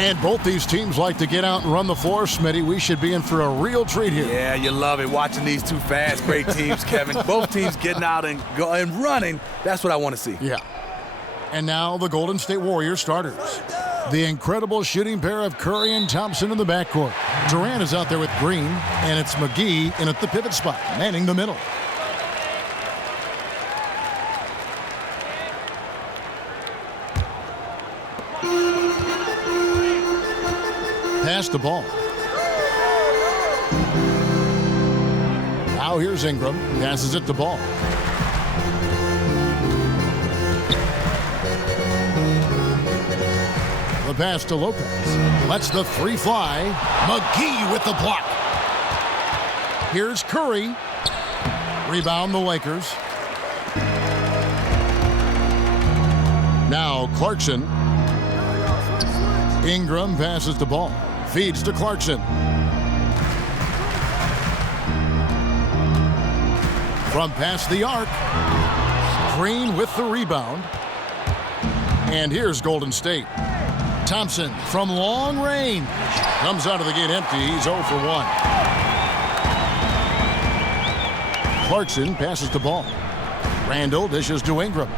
And both these teams like to get out and run the floor, Smitty. We should be in for a real treat here. Yeah, you love it watching these two fast break teams, Kevin. Both teams getting out and running. That's what I want to see. Yeah. And now the Golden State Warriors starters. The incredible shooting pair of Curry and Thompson in the backcourt. Durant is out there with Green, and it's McGee in at the pivot spot, manning the middle. Pass the ball. Now here's Ingram. Passes it to Ball. The pass to Lopez. Lets the three fly. McGee with the block. Here's Curry. Rebound the Lakers. Now Clarkson. Ingram passes the ball. Feeds to Clarkson. From past the arc. Green with the rebound. And here's Golden State. Thompson from long range. Comes out of the gate empty. He's 0 for 1. Clarkson passes the ball. Randall dishes to Ingram.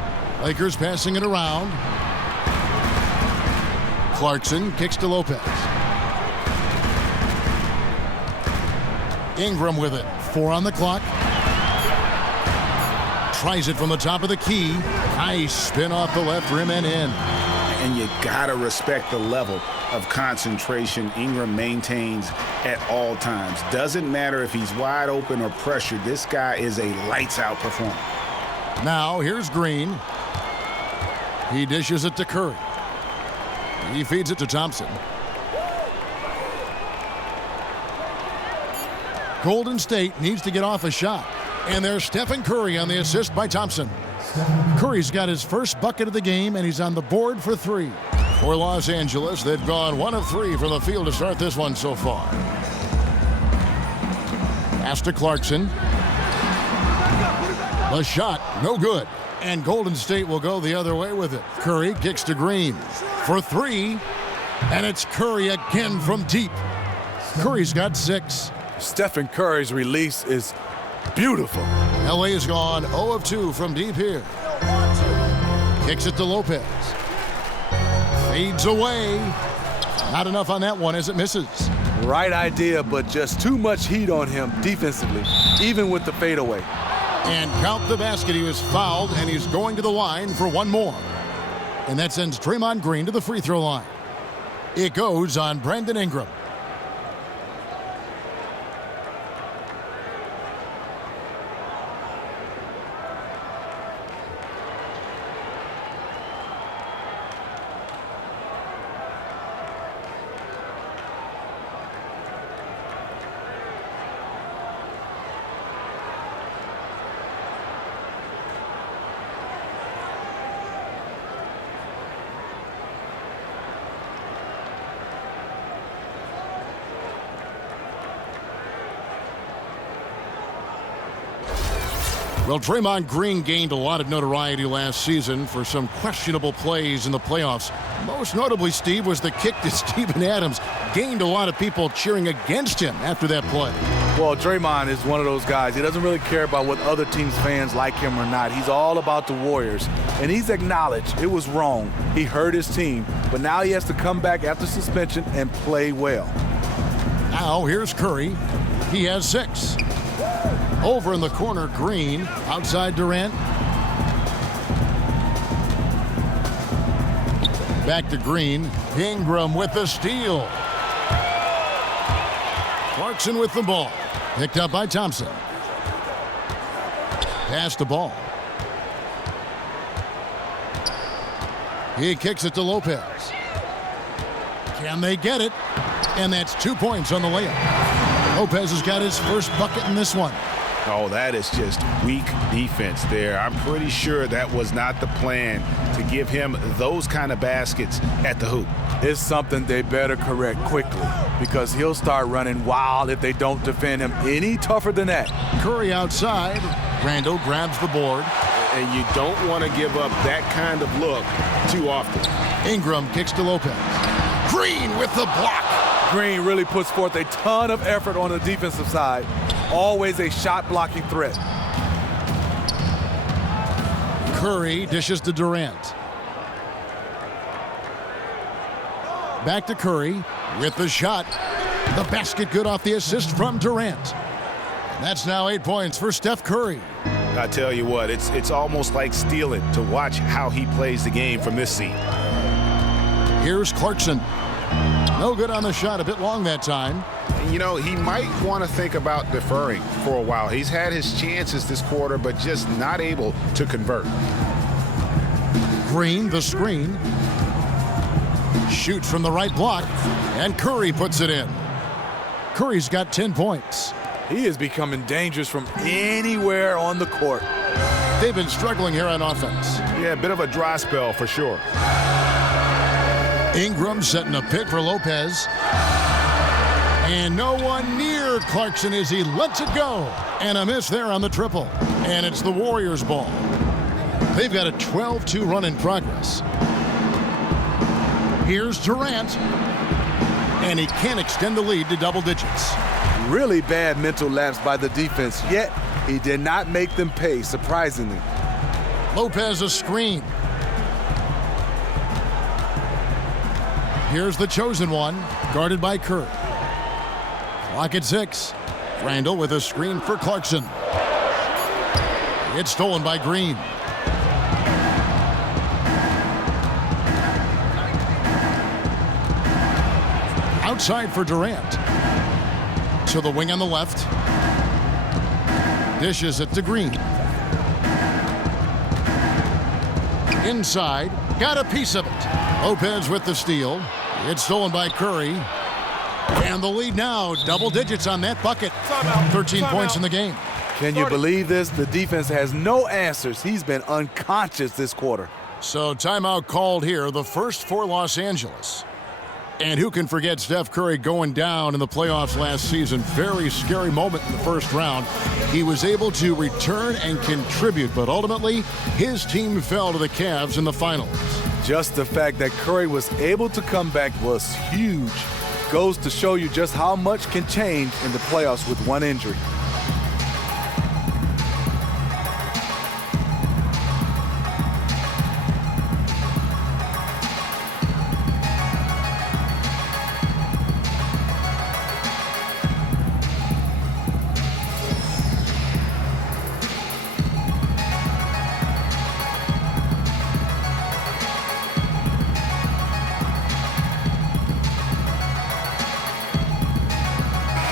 Lakers passing it around. Clarkson kicks to Lopez. Ingram with it. 4 on the clock. Tries it from the top of the key. Nice spin off the left rim and in. And you gotta respect the level of concentration Ingram maintains at all times. Doesn't matter if he's wide open or pressured. This guy is a lights-out performer. Now here's Green. He dishes it to Curry. He feeds it to Thompson. Golden State needs to get off a shot. And there's Stephen Curry on the assist by Thompson. Curry's got his first bucket of the game, and he's on the board for 3. For Los Angeles, they've gone 1 of 3 from the field to start this one so far. Pass to Clarkson. The shot, no good. And Golden State will go the other way with it. Curry kicks to Green for 3. And it's Curry again from deep. Curry's got 6. Stephen Curry's release is beautiful. LA's gone 0 of 2 from deep here. Kicks it to Lopez. Fades away. Not enough on that one as it misses. Right idea, but just too much heat on him defensively, even with the fadeaway. And count the basket. He was fouled, and he's going to the line for 1 more. And that sends Draymond Green to the free throw line. It goes on Brandon Ingram. Well, Draymond Green gained a lot of notoriety last season for some questionable plays in the playoffs. Most notably, Steve, was the kick to Steven Adams. Gained a lot of people cheering against him after that play. Well, Draymond is one of those guys. He doesn't really care about what other teams' fans like him or not. He's all about the Warriors. And he's acknowledged it was wrong. He hurt his team. But now he has to come back after suspension and play well. Now, here's Curry. He has 6. Over in the corner, Green. Outside Durant. Back to Green. Ingram with the steal. Clarkson with the ball. Picked up by Thompson. Pass the ball. He kicks it to Lopez. Can they get it? And that's 2 points on the layup. Lopez has got his first bucket in this one. Oh, that is just weak defense there. I'm pretty sure that was not the plan to give him those kind of baskets at the hoop. It's something they better correct quickly because he'll start running wild if they don't defend him any tougher than that. Curry outside. Randall grabs the board. And you don't want to give up that kind of look too often. Ingram kicks to Lopez. Green with the block. Green really puts forth a ton of effort on the defensive side. Always a shot blocking threat. Curry dishes to Durant. Back to Curry with the shot. The basket good off the assist from Durant. And that's now 8 points for Steph Curry. I tell you what, it's almost like stealing to watch how he plays the game from this seat. Here's Clarkson. No good on the shot, a bit long that time. You know, he might want to think about deferring for a while. He's had his chances this quarter, but just not able to convert. Green, the screen. Shoots from the right block, and Curry puts it in. Curry's got 10 points. He is becoming dangerous from anywhere on the court. They've been struggling here on offense. Yeah, a bit of a dry spell for sure. Ingram setting a pick for Lopez. And no one near Clarkson as he lets it go. And a miss there on the triple. And it's the Warriors' ball. They've got a 12-2 run in progress. Here's Durant. And he can't extend the lead to double digits. Really bad mental lapse by the defense, yet he did not make them pay, surprisingly. Lopez a screen. Here's the chosen one, guarded by Curry. Clock at 6. Randall with a screen for Clarkson. It's stolen by Green. Outside for Durant. To the wing on the left. Dishes it to Green. Inside. Got a piece of it. Lopez with the steal. It's stolen by Curry. And the lead now, double digits on that bucket. 13 points in the game. Can you believe this? The defense has no answers. He's been unconscious this quarter. So timeout called here, the first for Los Angeles. And who can forget Steph Curry going down in the playoffs last season? Very scary moment in the first round. He was able to return and contribute, but ultimately his team fell to the Cavs in the finals. Just the fact that Curry was able to come back was huge. Goes to show you just how much can change in the playoffs with one injury.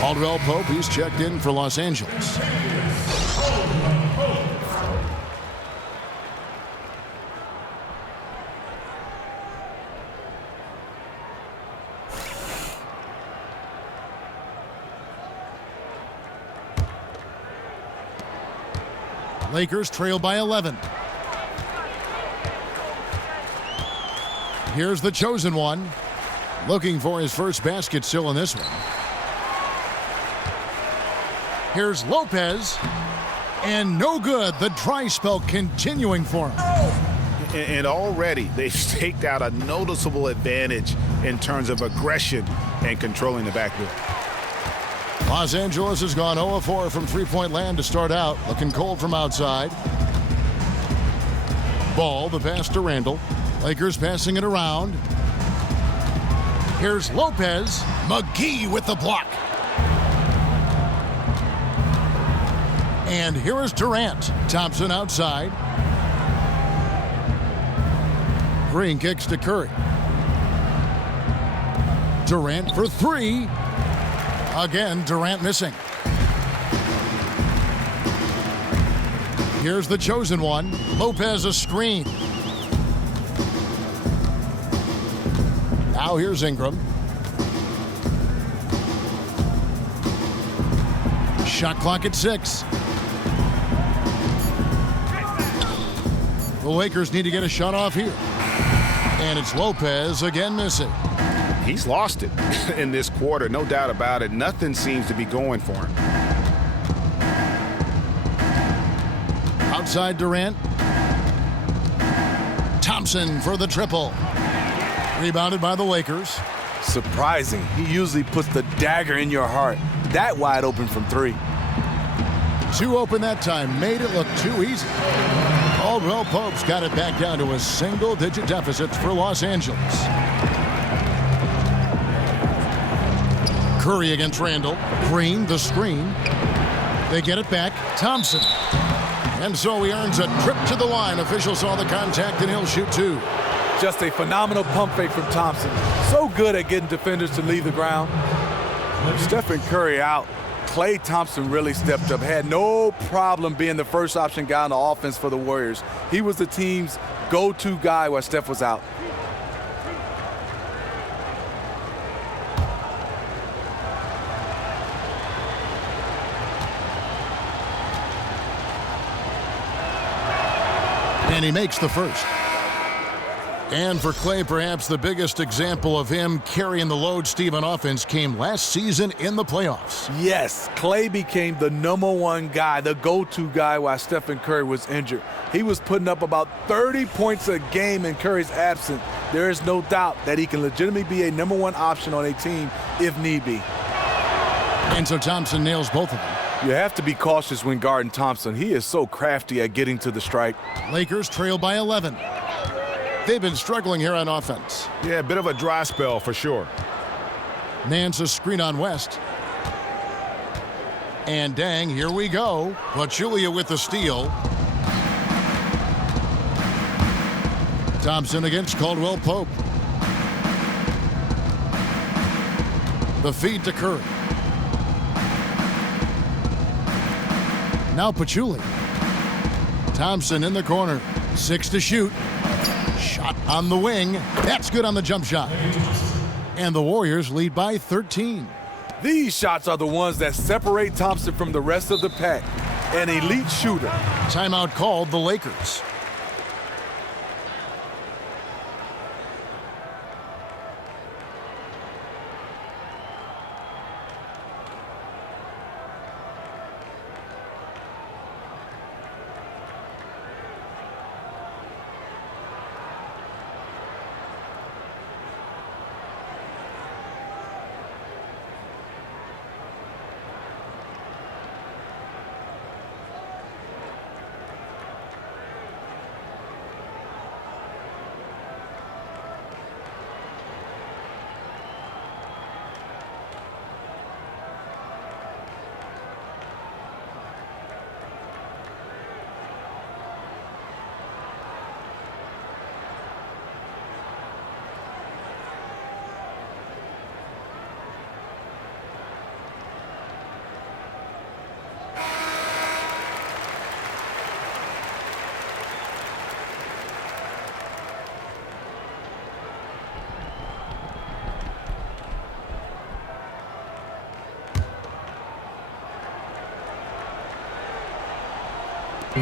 Caldwell Pope, he's checked in for Los Angeles. Lakers trail by 11. Here's the chosen one. Looking for his first basket still in this one. Here's Lopez, and no good. The dry spell continuing for him. And already they've staked out a noticeable advantage in terms of aggression and controlling the backboard. Los Angeles has gone 0-4 from three-point land to start out. Looking cold from outside. Ball, the pass to Randall. Lakers passing it around. Here's Lopez. McGee with the block. And here is Durant. Thompson outside. Green kicks to Curry. Durant for three. Again, Durant missing. Here's the chosen one. Lopez a screen. Now here's Ingram. Shot clock at 6. The Lakers need to get a shot off here. And it's Lopez again missing. He's lost it in this quarter, no doubt about it. Nothing seems to be going for him. Outside Durant. Thompson for the triple. Rebounded by the Lakers. Surprising. He usually puts the dagger in your heart. That wide open from three. Two open that time. Made it look too easy. Caldwell Pope's got it back down to a single-digit deficit for Los Angeles. Curry against Randall. Green, the screen. They get it back. Thompson. And so he earns a trip to the line. Officials saw the contact, and he'll shoot two. Just a phenomenal pump fake from Thompson. So good at getting defenders to leave the ground. Stephen Curry out. Klay Thompson really stepped up. Had no problem being the first option guy on the offense for the Warriors. He was the team's go-to guy while Steph was out. And he makes the first. And for Klay, perhaps the biggest example of him carrying the load, Steve, on offense came last season in the playoffs. Yes, Klay became the #1 guy, the go-to guy while Stephen Curry was injured. He was putting up about 30 points a game in Curry's absence. There is no doubt that he can legitimately be a #1 option on a team if need be. And so Thompson nails both of them. You have to be cautious when guarding Thompson. He is so crafty at getting to the stripe. Lakers trail by 11. They've been struggling here on offense. Yeah, a bit of a dry spell for sure. Nance's screen on West. And dang, here we go. Pachulia with the steal. Thompson against Caldwell Pope. The feed to Curry. Now Pachulia. Thompson in the corner. 6 to shoot. Shot on the wing. That's good on the jump shot. And the Warriors lead by 13. These shots are the ones that separate Thompson from the rest of the pack. An elite shooter. Timeout called the Lakers.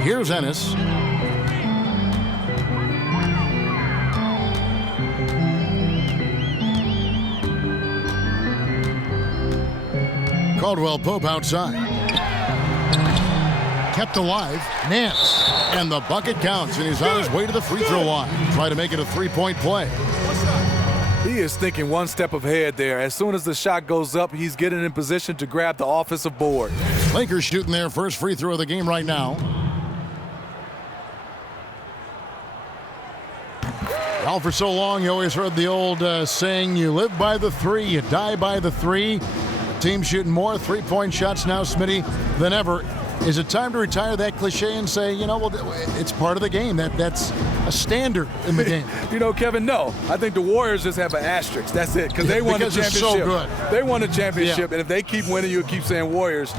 Here's Ennis. Caldwell Pope outside. Kept alive. Nance. And the bucket counts, and he's on his way to the free throw line. Try to make it a three-point play. He is thinking one step ahead there. As soon as the shot goes up, he's getting in position to grab the offensive board. Lakers shooting their first free throw of the game right now. Well, for so long, you always heard the old saying, you live by the three, you die by the three. Team shooting more three-point shots now, Smitty, than ever. Is it time to retire that cliche and say, you know, well, it's part of the game. That's a standard in the game. You know, Kevin, no. I think the Warriors just have an asterisk. That's it, because they won the championship. So good. They won the championship, and if they keep winning, you'll keep saying Warriors.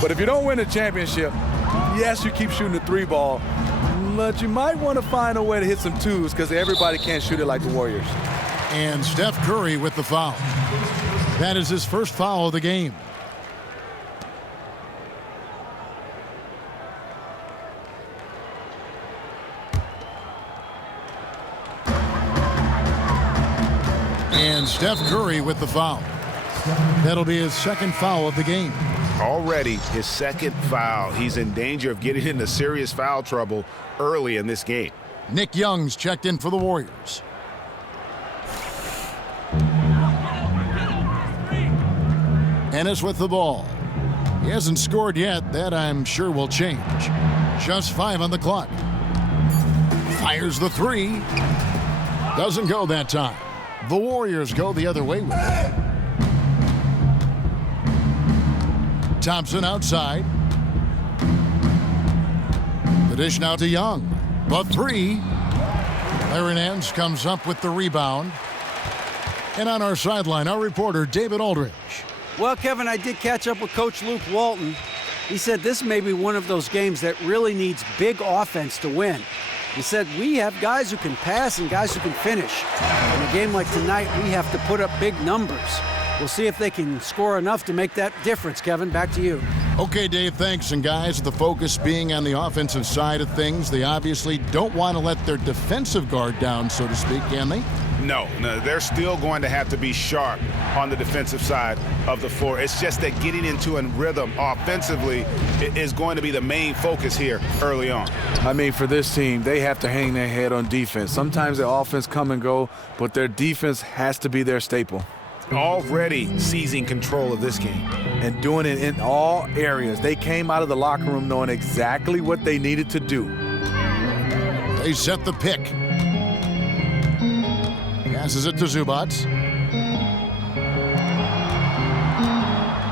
But if you don't win the championship, yes, you keep shooting the three ball, but you might want to find a way to hit some twos because everybody can't shoot it like the Warriors. And Steph Curry with the foul. That is his first foul of the game. And Steph Curry with the foul. That'll be his second foul of the game. Already his second foul. He's in danger of getting into serious foul trouble early in this game. Nick Young's checked in for the Warriors. Ennis with the ball. He hasn't scored yet. That, I'm sure, will change. Just 5 on the clock. Fires the 3. Doesn't go that time. The Warriors go the other way with it. Thompson outside. The dish now to Young. The 3. Larry Nance comes up with the rebound. And on our sideline, our reporter, David Aldridge. Well, Kevin, I did catch up with Coach Luke Walton. He said this may be one of those games that really needs big offense to win. He said, we have guys who can pass and guys who can finish. In a game like tonight, we have to put up big numbers. We'll see if they can score enough to make that difference. Kevin, back to you. Okay, Dave, thanks. And guys, the focus being on the offensive side of things, they obviously don't want to let their defensive guard down, so to speak, can they? No, they're still going to have to be sharp on the defensive side of the floor. It's just that getting into a rhythm offensively is going to be the main focus here early on. I mean, for this team, they have to hang their head on defense. Sometimes their offense come and go, but their defense has to be their staple. Already seizing control of this game. And doing it in all areas. They came out of the locker room knowing exactly what they needed to do. They set the pick. Passes it to Zubac.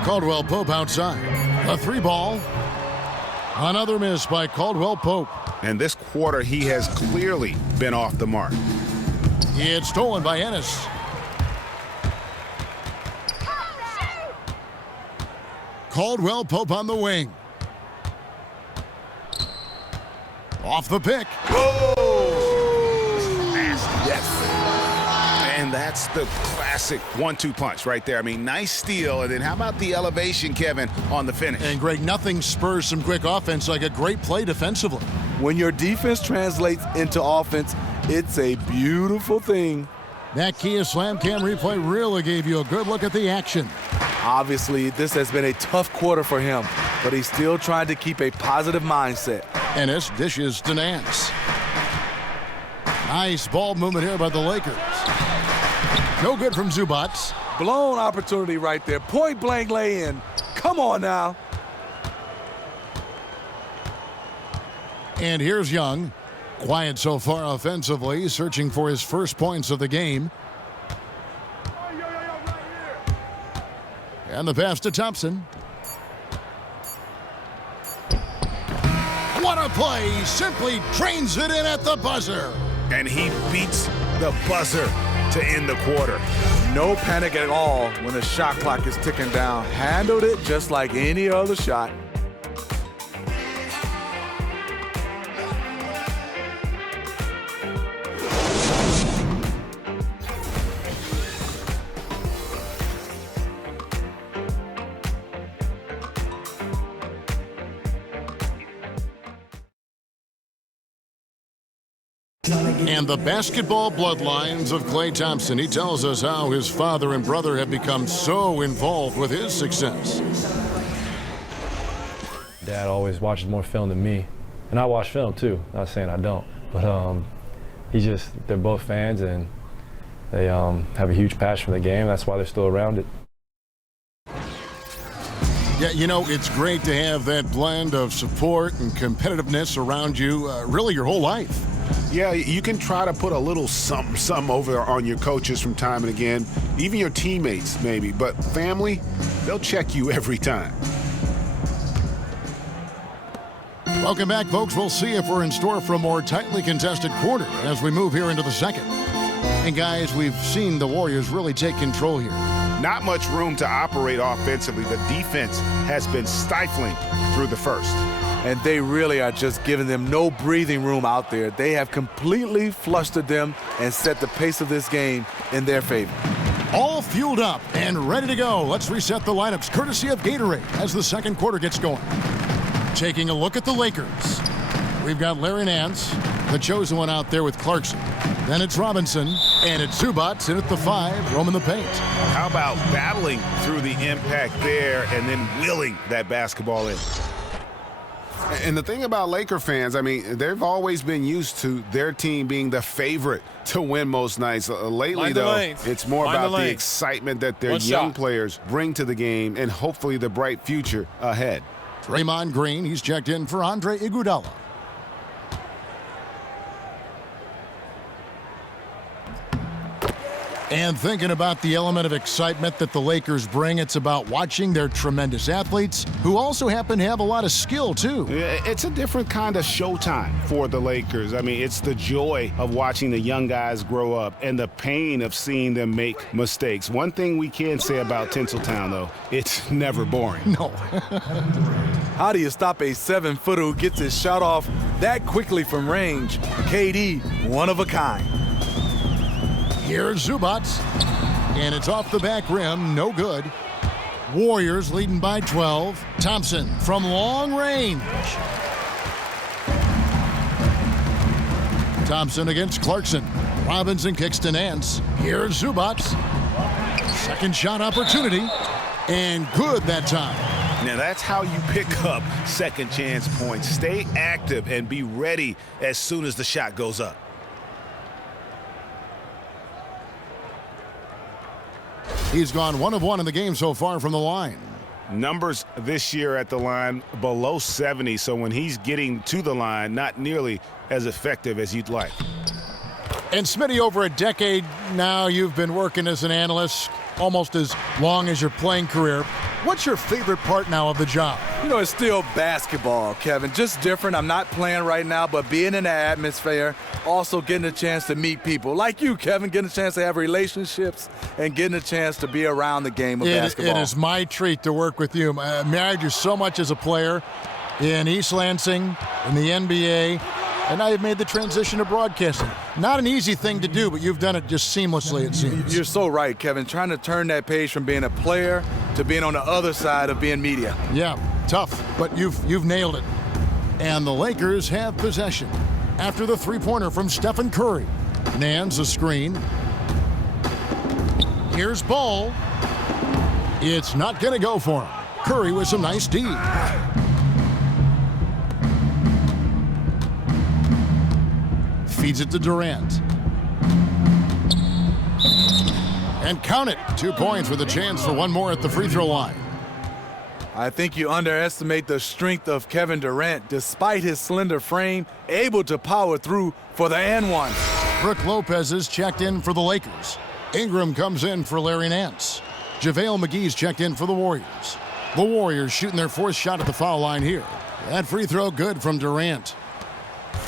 Caldwell Pope outside. A 3 ball. Another miss by Caldwell Pope. And this quarter, he has clearly been off the mark. It's stolen by Ennis. Caldwell Pope on the wing. Off the pick. Yes. And that's the classic 1-2 punch right there. I mean, nice steal. And then how about the elevation, Kevin, on the finish? And Greg, nothing spurs some quick offense like a great play defensively. When your defense translates into offense, it's a beautiful thing. That Kia Slam Cam replay really gave you a good look at the action. Obviously, this has been a tough quarter for him, but he's still trying to keep a positive mindset. Ennis dishes to Nance. Nice ball movement here by the Lakers. No good from Zubac. Blown opportunity right there. Point blank lay in. Come on now. And here's Young. Quiet so far offensively, searching for his first points of the game. And the pass to Thompson. What a play! Simply drains it in at the buzzer. And he beats the buzzer to end the quarter. No panic at all when the shot clock is ticking down. Handled it just like any other shot. And the basketball bloodlines of Klay Thompson. He tells us how his father and brother have become so involved with his success. Dad always watches more film than me. And I watch film too, not saying I don't. But they're both fans and they have a huge passion for the game. That's why they're still around it. Yeah, you know, it's great to have that blend of support and competitiveness around you really your whole life. Yeah, you can try to put a little something over on your coaches from time and again, even your teammates maybe, but family, they'll check you every time. Welcome back, folks. We'll see if we're in store for a more tightly contested quarter as we move here into the second. And guys, we've seen the Warriors really take control here. Not much room to operate offensively. The defense has been stifling through the first. And they really are just giving them no breathing room out there. They have completely flustered them and set the pace of this game in their favor. All fueled up and ready to go. Let's reset the lineups courtesy of Gatorade as the second quarter gets going. Taking a look at the Lakers. We've got Larry Nance, the chosen one out there with Clarkson. Then it's Robinson, and it's Zubac in at the 5, roaming the paint. How about battling through the impact there and then willing that basketball in? And the thing about Laker fans, I mean, they've always been used to their team being the favorite to win most nights. Lately, though, it's more about the excitement that their young players bring to the game and hopefully the bright future ahead. Draymond Green, he's checked in for Andre Iguodala. And thinking about the element of excitement that the Lakers bring, it's about watching their tremendous athletes who also happen to have a lot of skill, too. It's a different kind of showtime for the Lakers. I mean, it's the joy of watching the young guys grow up and the pain of seeing them make mistakes. One thing we can say about Tinseltown, though, it's never boring. No. How do you stop a 7-footer who gets his shot off that quickly from range? KD, one of a kind. Here's Zubac, and it's off the back rim, no good. Warriors leading by 12. Thompson from long range. Thompson against Clarkson. Robinson kicks to Nance. Here's Zubac. Second shot opportunity, and good that time. Now that's how you pick up second chance points. Stay active and be ready as soon as the shot goes up. He's gone 1 of 1 in the game so far from the line. Numbers this year at the line below 70, so when he's getting to the line, not nearly as effective as you'd like. And Smitty, over a decade now, you've been working as an analyst almost as long as your playing career. What's your favorite part now of the job? You know, it's still basketball, Kevin. Just different. I'm not playing right now, but being in the atmosphere, also getting a chance to meet people like you, Kevin, getting a chance to have relationships and getting a chance to be around the game of basketball. It is my treat to work with you. I admired you so much as a player in East Lansing, in the NBA, and now you've made the transition to broadcasting. Not an easy thing to do, but you've done it just seamlessly, it seems. You're so right, Kevin. Trying to turn that page from being a player to being on the other side of being media. Yeah, tough, but you've nailed it. And the Lakers have possession after the three-pointer from Stephen Curry. Nance a screen. Here's Ball. It's not going to go for him. Curry with some nice D. Feeds it to Durant. And count it. 2 points with a chance for one more at the free throw line. I think you underestimate the strength of Kevin Durant. Despite his slender frame, able to power through for the and one. Brook Lopez is checked in for the Lakers. Ingram comes in for Larry Nance. JaVale McGee's checked in for the Warriors. The Warriors shooting their fourth shot at the foul line here. That free throw good from Durant.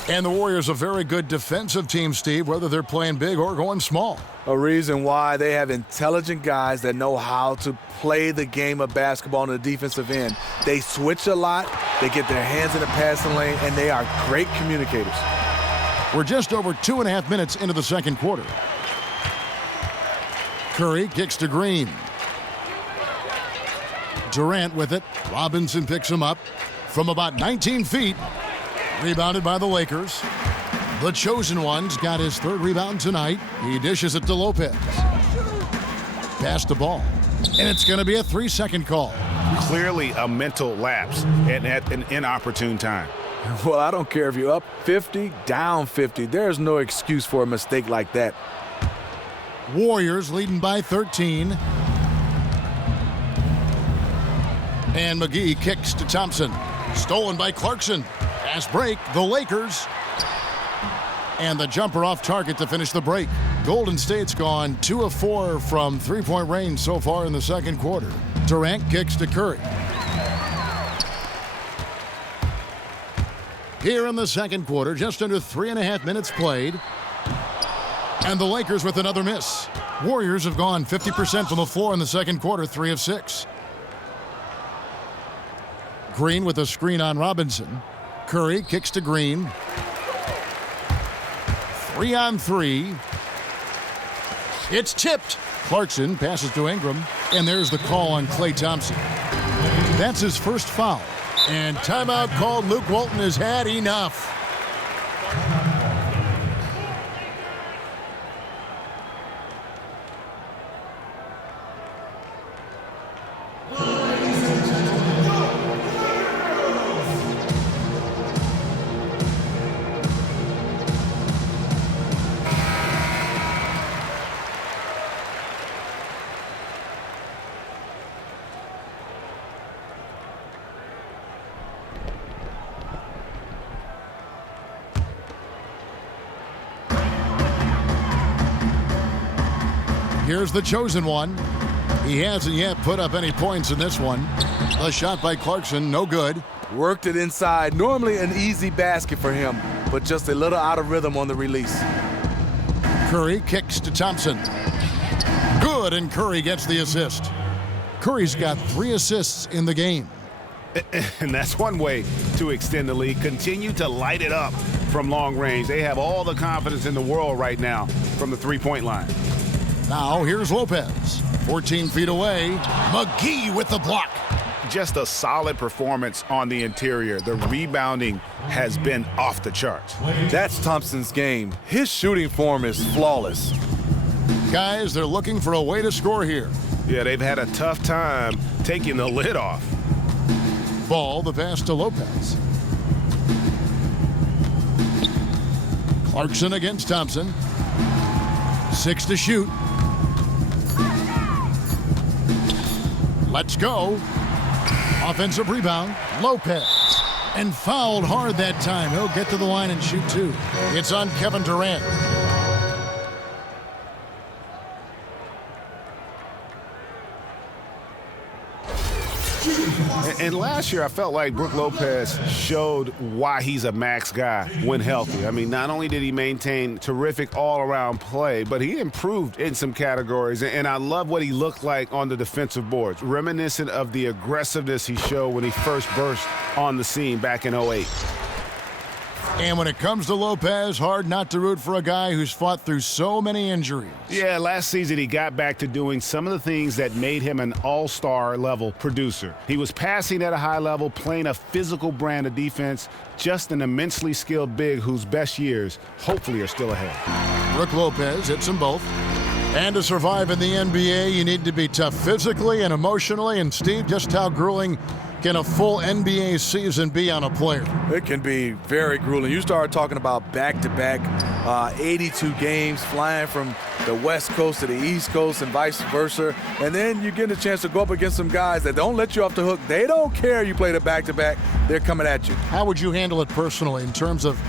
And the Warriors a very good defensive team, Steve, whether they're playing big or going small. A reason why they have intelligent guys that know how to play the game of basketball on the defensive end. They switch a lot, they get their hands in the passing lane, and they are great communicators. We're just over 2.5 minutes into the second quarter. Curry kicks to Green. Durant with it. Robinson picks him up from about 19 feet. Rebounded by the Lakers. The chosen one's got his third rebound tonight. He dishes it to Lopez. Pass the ball. And it's going to be a 3-second call. Clearly a mental lapse and at an inopportune time. Well, I don't care if you're up 50, down 50. There's no excuse for a mistake like that. Warriors leading by 13. And McGee kicks to Thompson. Stolen by Clarkson. Pass break, the Lakers. And the jumper off target to finish the break. Golden State's gone 2 of 4 from three-point range so far in the second quarter. Durant kicks to Curry. Here in the second quarter, just under 3.5 minutes played. And the Lakers with another miss. Warriors have gone 50% from the floor in the second quarter, 3 of 6. Green with a screen on Robinson. Curry kicks to Green. 3-on-3. It's tipped. Clarkson passes to Ingram. And there's the call on Klay Thompson. That's his first foul. And timeout called. Luke Walton has had enough. Here's the chosen one. He hasn't yet put up any points in this one. A shot by Clarkson, no good. Worked it inside. Normally an easy basket for him, but just a little out of rhythm on the release. Curry kicks to Thompson. Good, and Curry gets the assist. Curry's got 3 assists in the game. And that's one way to extend the lead. Continue to light it up from long range. They have all the confidence in the world right now from the three-point line. Now here's Lopez. 14 feet away. McGee with the block. Just a solid performance on the interior. The rebounding has been off the charts. That's Thompson's game. His shooting form is flawless. Guys, they're looking for a way to score here. Yeah, they've had a tough time taking the lid off. Ball, the pass to Lopez. Clarkson against Thompson. 6 to shoot. Let's go. Offensive rebound, Lopez. And fouled hard that time. He'll get to the line and shoot 2. It's on Kevin Durant. And last year, I felt like Brook Lopez showed why he's a max guy when healthy. I mean, not only did he maintain terrific all-around play, but he improved in some categories. And I love what he looked like on the defensive boards, reminiscent of the aggressiveness he showed when he first burst on the scene back in 08. And when it comes to Lopez, hard not to root for a guy who's fought through so many injuries. Yeah, last season he got back to doing some of the things that made him an all-star level producer. He was passing at a high level, playing a physical brand of defense, just an immensely skilled big whose best years hopefully are still ahead. Brook Lopez hits them both. And to survive in the NBA, you need to be tough physically and emotionally. And Steve, just how grueling can a full NBA season be on a player? It can be very grueling. You start talking about back-to-back 82 games, flying from the West Coast to the East Coast and vice versa. And then you get a chance to go up against some guys that don't let you off the hook. They don't care you play the back-to-back. They're coming at you. How would you handle it personally in terms of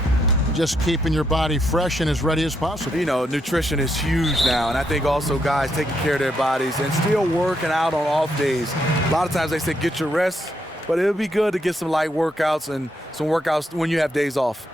just keeping your body fresh and as ready as possible? You know, nutrition is huge now, and I think also guys taking care of their bodies and still working out on off days. A lot of times they say get your rest, but it would be good to get some light workouts and some workouts when you have days off.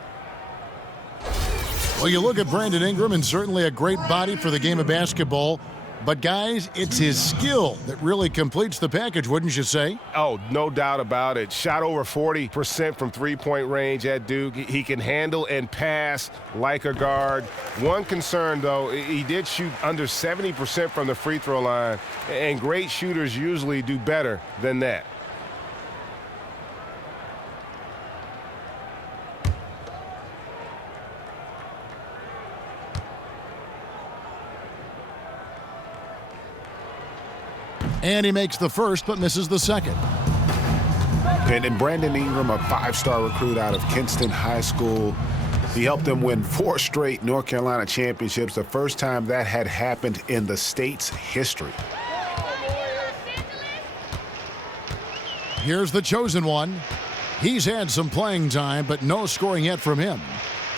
Well, you look at Brandon Ingram, and certainly a great body for the game of basketball. But, guys, it's his skill that really completes the package, wouldn't you say? Oh, no doubt about it. Shot over 40% from three-point range at Duke. He can handle and pass like a guard. One concern, though, he did shoot under 70% from the free throw line, and great shooters usually do better than that. And he makes the first but misses the second. And Brandon Ingram, a 5-star recruit out of Kinston High School. He helped them win 4 straight North Carolina championships, the first time that had happened in the state's history. Here's the chosen one. He's had some playing time, but no scoring yet from him.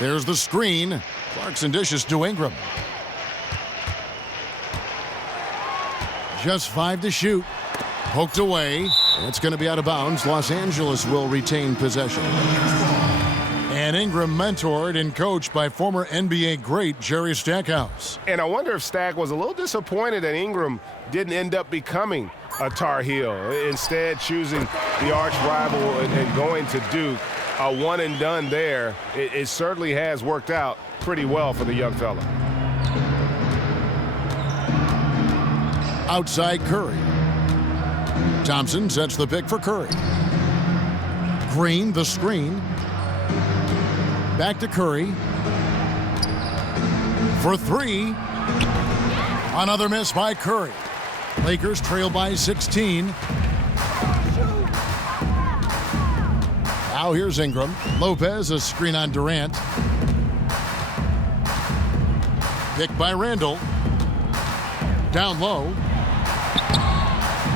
There's the screen. Clarkson dishes to Ingram. Just 5 to shoot. Poked away. It's going to be out of bounds. Los Angeles will retain possession. And Ingram mentored and coached by former NBA great Jerry Stackhouse. And I wonder if Stack was a little disappointed that Ingram didn't end up becoming a Tar Heel, instead choosing the arch rival and going to Duke. A one and done there. It certainly has worked out pretty well for the young fella. Outside Curry. Thompson sets the pick for Curry. Green, the screen. Back to Curry. For 3. Another miss by Curry. Lakers trail by 16. Now here's Ingram. Lopez, a screen on Durant. Picked by Randall. Down low.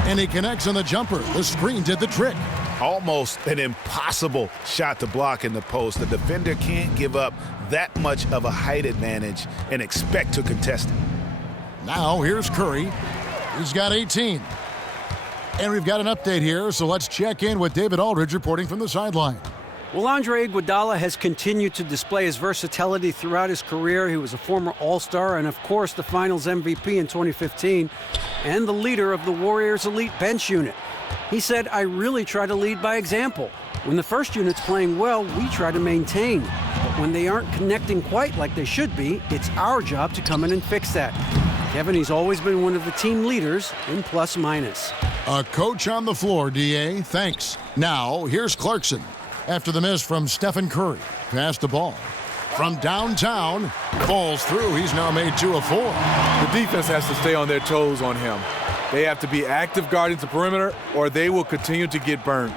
And he connects on the jumper. The screen did the trick. Almost an impossible shot to block in the post. The defender can't give up that much of a height advantage and expect to contest it. Now here's Curry. He's got 18. And we've got an update here, so let's check in with David Aldridge reporting from the sideline. Well, Andre Iguodala has continued to display his versatility throughout his career. He was a former All-Star and, of course, the Finals MVP in 2015 and the leader of the Warriors' elite bench unit. He said, "I really try to lead by example. When the first unit's playing well, we try to maintain. But when they aren't connecting quite like they should be, it's our job to come in and fix that." Kevin, he's always been one of the team leaders in plus-minus. A coach on the floor, D.A. Thanks. Now, here's Clarkson. After the miss from Stephen Curry. Pass the ball. From downtown, falls through. He's now made 2 of 4. The defense has to stay on their toes on him. They have to be active guarding the perimeter, or they will continue to get burned.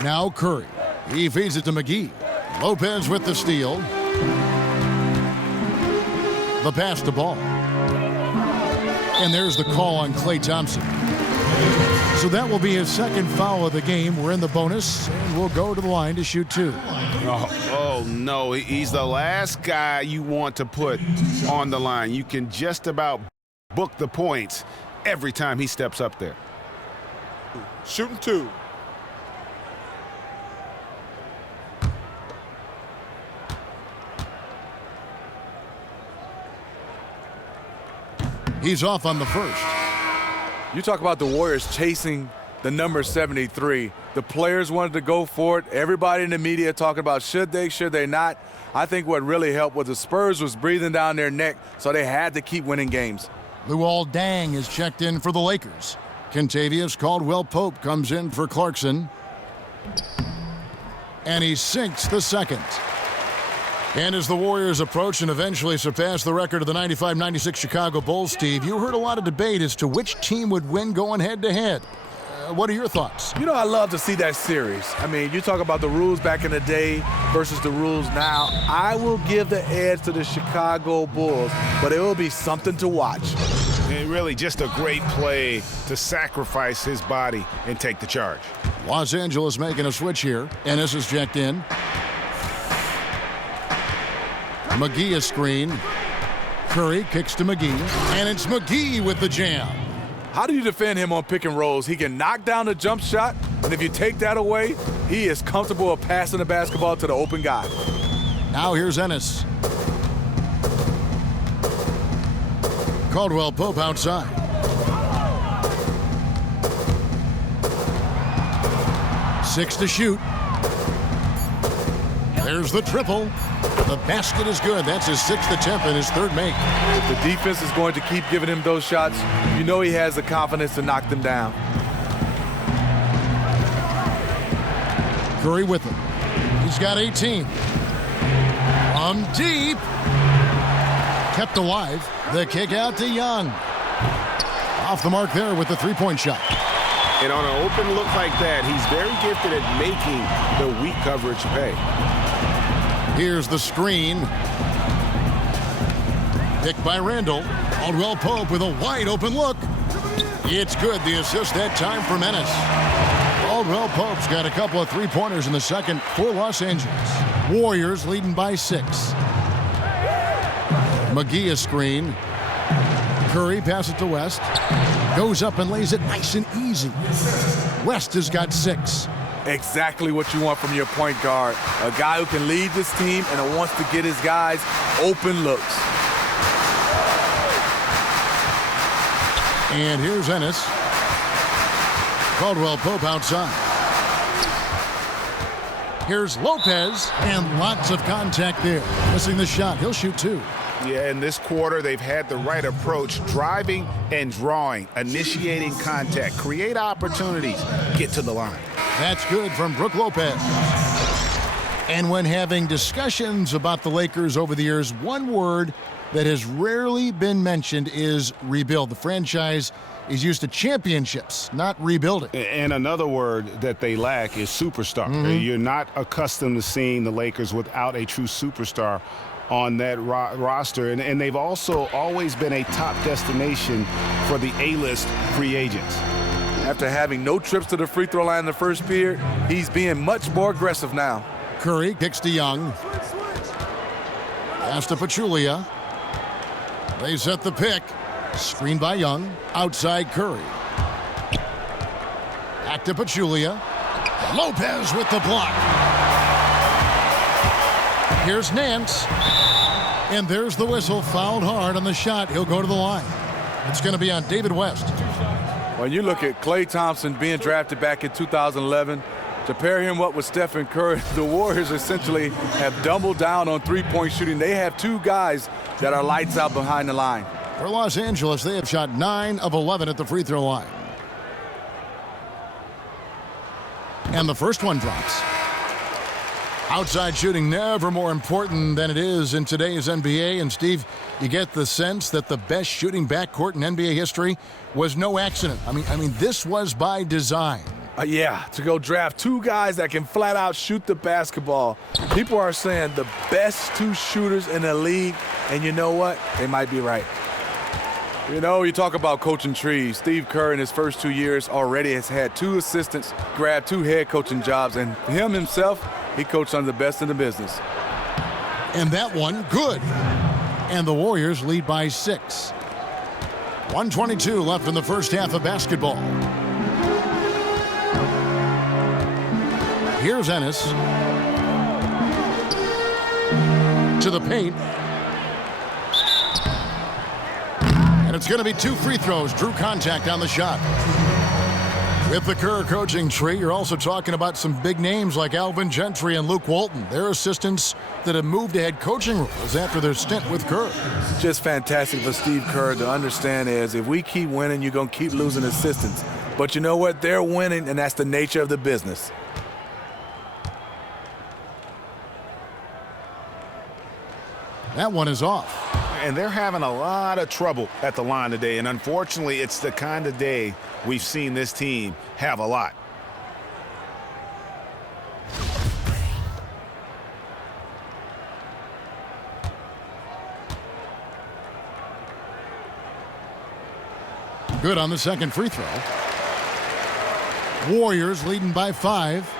Now Curry. He feeds it to McGee. Lopez with the steal. The pass to Ball. And there's the call on Klay Thompson. So that will be his second foul of the game. We're in the bonus, and we'll go to the line to shoot 2. Oh, no, he's the last guy you want to put on the line. You can just about book the points every time he steps up there. Shooting 2. He's off on the first. You talk about the Warriors chasing the number 73. The players wanted to go for it. Everybody in the media talking about should they not. I think what really helped was the Spurs was breathing down their neck, so they had to keep winning games. Luol Deng is checked in for the Lakers. Kentavious Caldwell-Pope comes in for Clarkson. And he sinks the second. And as the Warriors approach and eventually surpass the record of the 95-96 Chicago Bulls, Steve, you heard a lot of debate as to which team would win going head-to-head. What are your thoughts? You know, I love to see that series. I mean, you talk about the rules back in the day versus the rules now. I will give the edge to the Chicago Bulls, but it will be something to watch. And really just a great play to sacrifice his body and take the charge. Los Angeles making a switch here. Ennis is checked in. McGee is screen. Curry kicks to McGee, and it's McGee with the jam. How do you defend him on pick and rolls? He can knock down the jump shot, and if you take that away, he is comfortable with passing the basketball to the open guy. Now here's Ennis. Caldwell-Pope outside. Six to shoot. There's the triple. The basket is good. That's his 6th attempt and his 3rd make. If the defense is going to keep giving him those shots, you know he has the confidence to knock them down. Curry with him. He's got 18. From deep. Kept alive. The kick out to Young. Off the mark there with the 3-point shot. And on an open look like that, he's very gifted at making the weak coverage pay. Here's the screen. Picked by Randall. Caldwell-Pope with a wide open look. It's good. The assist that time from Ennis. Caldwell-Pope's got a couple of 3-pointers in the second for Los Angeles. Warriors leading by 6. McGee is screen. Curry passes to West. Goes up and lays it nice and easy. West has got 6. Exactly what you want from your point guard. A guy who can lead this team and wants to get his guys open looks. And here's Ennis. Caldwell-Pope outside. Here's Lopez, and lots of contact there. Missing the shot. He'll shoot 2. Yeah, in this quarter, they've had the right approach, driving and drawing, initiating contact, create opportunities, get to the line. That's good from Brook Lopez. And when having discussions about the Lakers over the years, one word that has rarely been mentioned is rebuild. The franchise is used to championships, not rebuilding. And another word that they lack is superstar. You're not accustomed to seeing the Lakers without a true superstar on that roster. And they've also always been a top destination for the A-list free agents. After having no trips to the free throw line in the first period, he's being much more aggressive now. Curry kicks to Young. Pass to Pachulia. They set the pick. Screen by Young. Outside Curry. Back to Pachulia. Lopez with the block. Here's Nance. And there's the whistle. Fouled hard on the shot. He'll go to the line. It's going to be on David West. When you look at Klay Thompson being drafted back in 2011, to pair him up with Stephen Curry, the Warriors essentially have doubled down on three-point shooting. They have two guys that are lights out behind the line. For Los Angeles, they have shot 9 of 11 at the free throw line. And the first one drops. Outside shooting never more important than it is in today's NBA. And Steve, you get the sense that the best shooting backcourt in NBA history was no accident. I mean, this was by design. Yeah, to go draft two guys that can flat out shoot the basketball. People are saying the best two shooters in the league, and you know what? They might be right. You know, you talk about coaching trees. Steve Kerr in his first 2 years already has had 2 assistants, grabbed 2 head coaching jobs, and him himself, he coached under the best in the business. And that one, good. And the Warriors lead by 6. 1:22 left in the first half of basketball. Here's Ennis. To the paint. And it's going to be 2 free throws. Drew contact on the shot. With the Kerr coaching tree, you're also talking about some big names like Alvin Gentry and Luke Walton. They're assistants that have moved to head coaching roles after their stint with Kerr. Just fantastic for Steve Kerr to understand is if we keep winning, you're going to keep losing assistants. But you know what? They're winning, and that's the nature of the business. That one is off. And they're having a lot of trouble at the line today. And unfortunately, it's the kind of day we've seen this team have a lot. Good on the second free throw. Warriors leading by 5.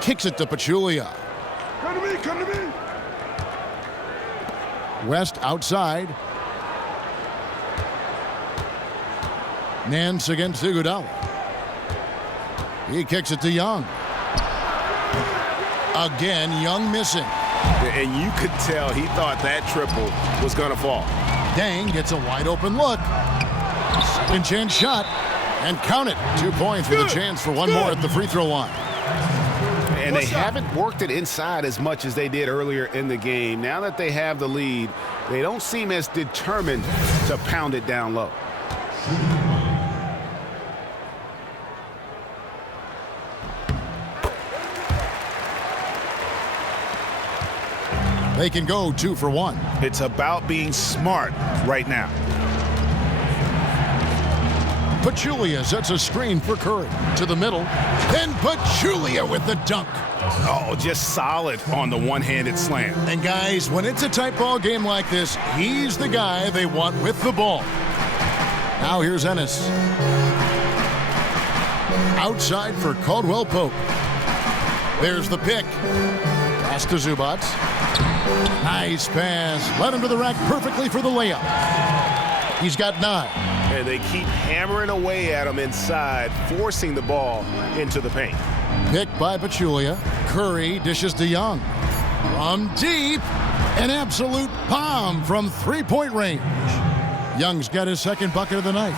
Kicks it to Pachulia. Come to me, come to me. West outside. Nance against Iguodala. He kicks it to Young. Again, Young missing. And you could tell he thought that triple was going to fall. Dang gets a wide open look. Second chance shot. And count it. 2 points with a chance for one more at the free throw line. And they haven't worked it inside as much as they did earlier in the game. Now that they have the lead, they don't seem as determined to pound it down low. They can go 2 for 1. It's about being smart right now. Pachulia sets a screen for Curry. To the middle. Then Pachulia with the dunk. Oh, just solid on the one-handed slam. And guys, when it's a tight ball game like this, he's the guy they want with the ball. Now here's Ennis. Outside for Caldwell Pope. There's the pick. Pass to Zubac. Nice pass. Led him to the rack perfectly for the layup. He's got 9. And they keep hammering away at him inside, forcing the ball into the paint. Picked by Pachulia. Curry dishes to Young. From deep, an absolute bomb from three-point range. Young's got his second bucket of the night.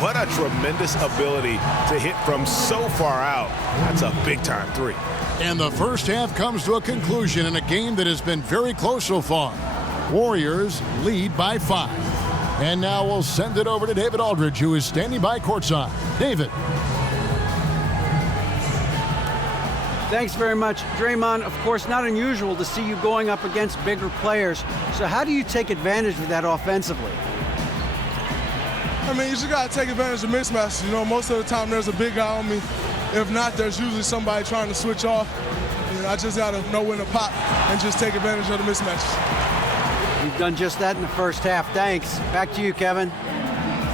What a tremendous ability to hit from so far out. That's a big-time 3. And the first half comes to a conclusion in a game that has been very close so far. Warriors lead by 5. And now we'll send it over to David Aldridge, who is standing by courtside. David. Thanks very much. Draymond, of course, not unusual to see you going up against bigger players. So how do you take advantage of that offensively? I mean, you just got to take advantage of mismatches. You know, most of the time there's a big guy on me. If not, there's usually somebody trying to switch off. You know, I just got to know when to pop and just take advantage of the mismatches. You've done just that in the first half. Thanks. Back to you, Kevin.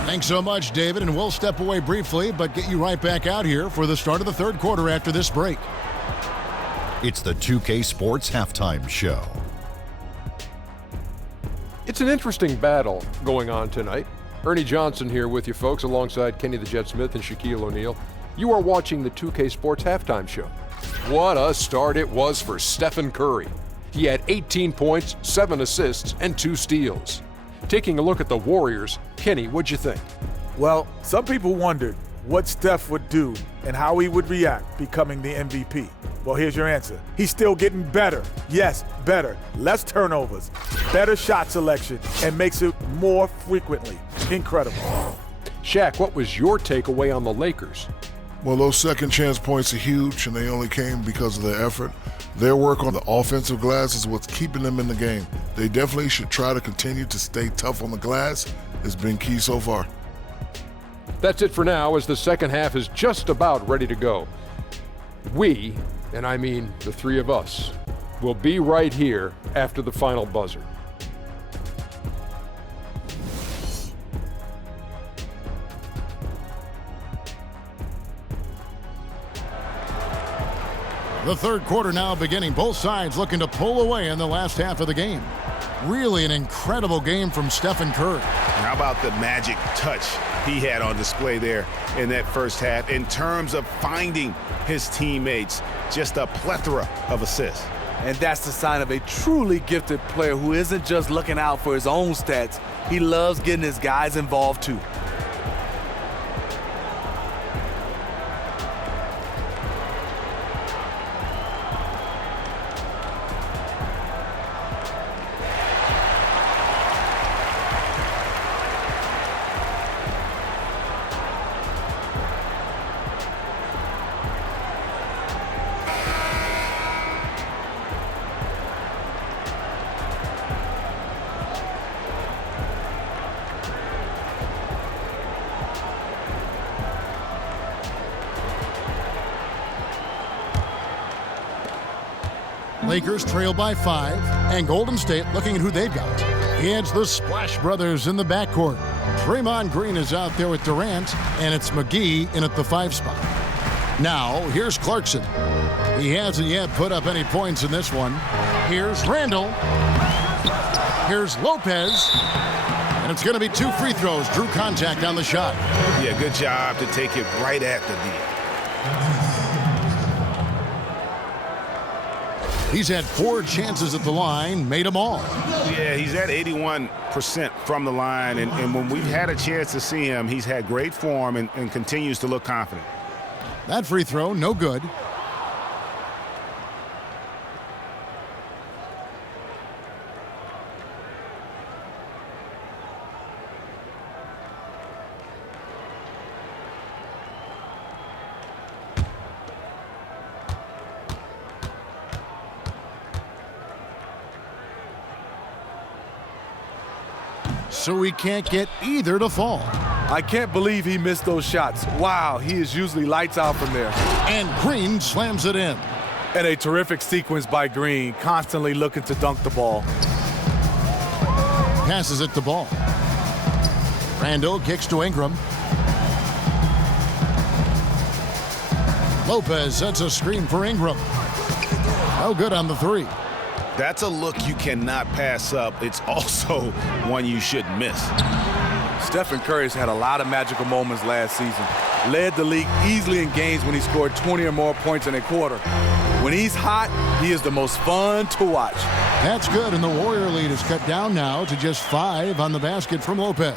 Thanks so much, David. And we'll step away briefly, but get you right back out here for the start of the third quarter after this break. It's the 2K Sports Halftime Show. It's an interesting battle going on tonight. Ernie Johnson here with you folks alongside Kenny the Jet Smith and Shaquille O'Neal. You are watching the 2K Sports Halftime Show. What a start it was for Stephen Curry. He had 18 points, 7 assists, and 2 steals. Taking a look at the Warriors, Kenny, what'd you think? Well, some people wondered what Steph would do and how he would react becoming the MVP. Well, here's your answer. He's still getting better. Yes, better. Less turnovers, better shot selection, and makes it more frequently. Incredible. Shaq, what was your takeaway on the Lakers? Well, those second chance points are huge, and they only came because of their effort. Their work on the offensive glass is what's keeping them in the game. They definitely should try to continue to stay tough on the glass. It's been key so far. That's it for now, as the second half is just about ready to go. We, and I mean the three of us, will be right here after the final buzzer. The third quarter now beginning. Both sides looking to pull away in the last half of the game. Really an incredible game from Stephen Curry. How about the magic touch he had on display there in that first half in terms of finding his teammates? Just a plethora of assists. And that's the sign of a truly gifted player who isn't just looking out for his own stats. He loves getting his guys involved too. Lakers trail by 5, and Golden State looking at who they've got. It's the Splash Brothers in the backcourt. Draymond Green is out there with Durant, and it's McGee in at the 5 spot. Now, here's Clarkson. He hasn't yet put up any points in this one. Here's Randall. Here's Lopez. And it's going to be 2 free throws. Drew contact on the shot. Yeah, good job to take it right at the D. He's had 4 chances at the line, made them all. Yeah, he's at 81% from the line, and when we've had a chance to see him, he's had great form and continues to look confident. That free throw, no good. So he can't get either to fall. I can't believe he missed those shots. Wow, he is usually lights out from there. And Green slams it in. And a terrific sequence by Green, constantly looking to dunk the ball. Passes it to Ball. Randall kicks to Ingram. Lopez sets a screen for Ingram. No good on the 3. That's a look you cannot pass up. It's also one you shouldn't miss. Stephen Curry's had a lot of magical moments last season. Led the league easily in games when he scored 20 or more points in a quarter. When he's hot, he is the most fun to watch. That's good, and the Warrior lead is cut down now to just 5 on the basket from Lopez.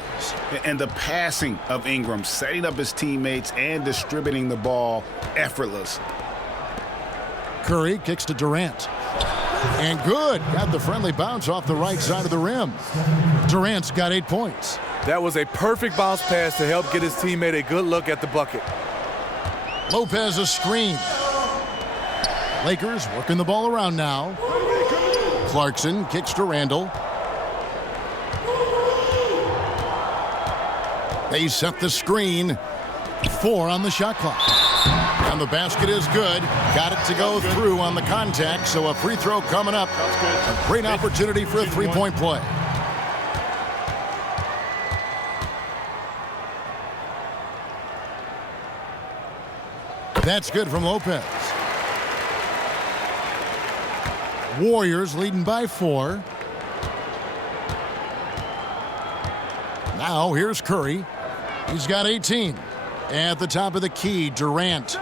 And the passing of Ingram, setting up his teammates and distributing the ball, effortless. Curry kicks to Durant. And good. Got the friendly bounce off the right side of the rim. Durant's got 8 points. That was a perfect bounce pass to help get his teammate a good look at the bucket. Lopez a screen. Lakers working the ball around now. Clarkson kicks to Randall. They set the screen. 4 on the shot clock. And the basket is good. Got it to go through on the contact, so a free throw coming up. A great opportunity for a 3-point play. That's good from Lopez. Warriors leading by 4. Now here's Curry. He's got 18. At the top of the key, Durant.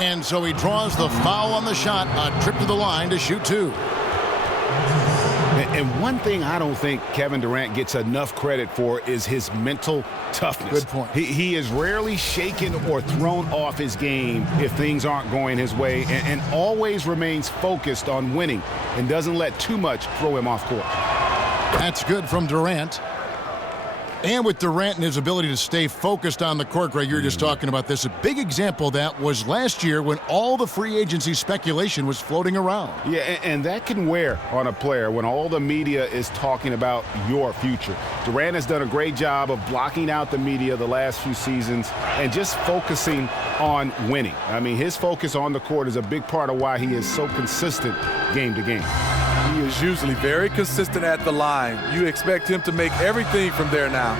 And so he draws the foul on the shot. A trip to the line to shoot 2. And one thing I don't think Kevin Durant gets enough credit for is his mental toughness. Good point. He is rarely shaken or thrown off his game if things aren't going his way, and always remains focused on winning and doesn't let too much throw him off court. That's good from Durant. And with Durant and his ability to stay focused on the court, Greg, you were just talking about this. A big example of that was last year when all the free agency speculation was floating around. Yeah, and that can wear on a player when all the media is talking about your future. Durant has done a great job of blocking out the media the last few seasons and just focusing on winning. I mean, his focus on the court is a big part of why he is so consistent game to game. He is usually very consistent at the line. You expect him to make everything from there now.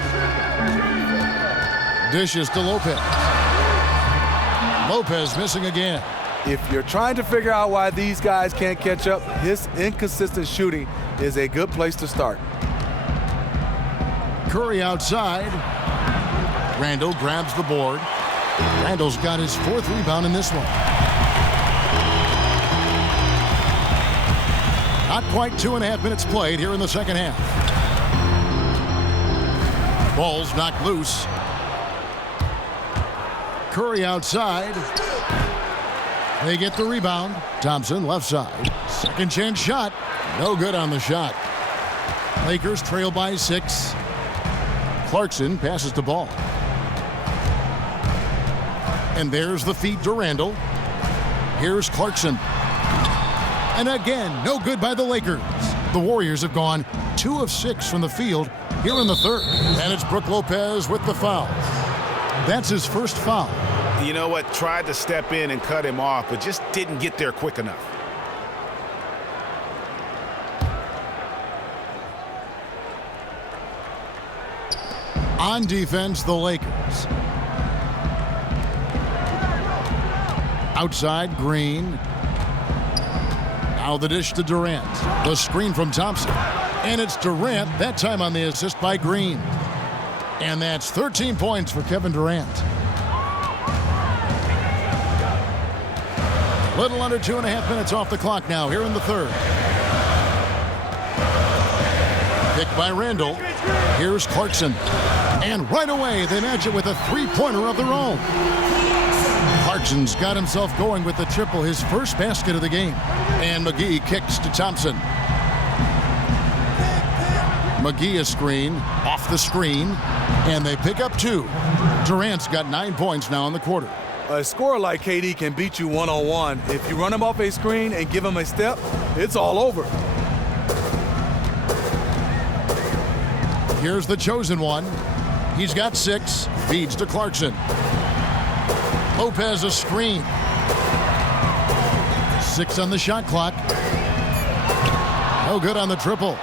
Dishes to Lopez. Lopez missing again. If you're trying to figure out why these guys can't catch up, his inconsistent shooting is a good place to start. Curry outside. Randall grabs the board. Randall's got his 4th rebound in this one. Not quite 2.5 minutes played here in the second half. Ball's knocked loose. Curry outside. They get the rebound. Thompson left side. Second chance shot. No good on the shot. Lakers trail by 6. Clarkson passes the ball. And there's the feed to Randall. Here's Clarkson. And again, no good by the Lakers. The Warriors have gone 2 of 6 from the field here in the third. And it's Brook Lopez with the foul. That's his first foul. You know what? Tried to step in and cut him off, but just didn't get there quick enough. On defense, the Lakers. Outside, Green. Now the dish to Durant. The screen from Thompson. And it's Durant, that time on the assist by Green. And that's 13 points for Kevin Durant. Little under 2.5 minutes off the clock now here in the third. Picked by Randall. Here's Clarkson. And right away they match it with a 3-pointer of their own. Clarkson's got himself going with the triple, his first basket of the game. And McGee kicks to Thompson. McGee a screen, off the screen, and they pick up 2. Durant's got 9 points now in the quarter. A scorer like KD can beat you one-on-one. If you run him off a screen and give him a step, it's all over. Here's the chosen one. He's got 6, feeds to Clarkson. Lopez a screen. 6 on the shot clock. No good on the triple.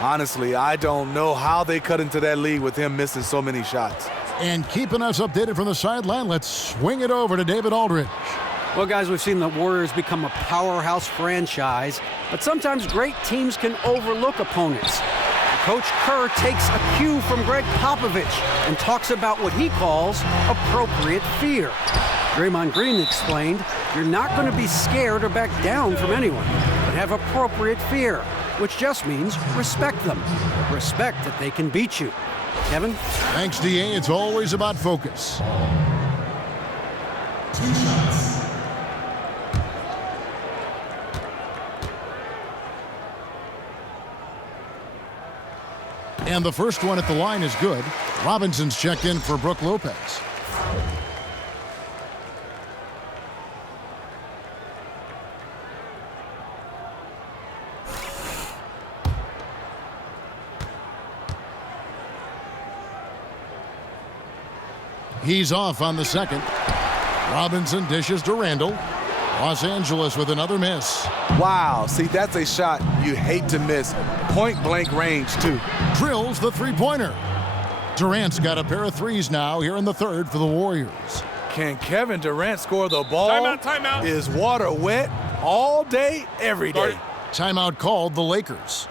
Honestly, I don't know how they cut into that lead with him missing so many shots. And keeping us updated from the sideline, let's swing it over to David Aldridge. Well, guys, we've seen the Warriors become a powerhouse franchise, but sometimes great teams can overlook opponents. Coach Kerr takes a cue from Greg Popovich and talks about what he calls appropriate fear. Draymond Green explained, you're not going to be scared or back down from anyone, but have appropriate fear, which just means respect them. Respect that they can beat you. Kevin? Thanks, D.A. It's always about focus. 2 shots. And the first one at the line is good. Robinson's checked in for Brook Lopez. He's off on the second. Robinson dishes to Randall. Los Angeles with another miss. Wow, see, that's a shot you hate to miss. Point-blank range, too. Drills the three-pointer. Durant's got a pair of threes now here in the third for the Warriors. Can Kevin Durant score the ball? Timeout. Is water wet? all day, every day. Timeout called the Lakers.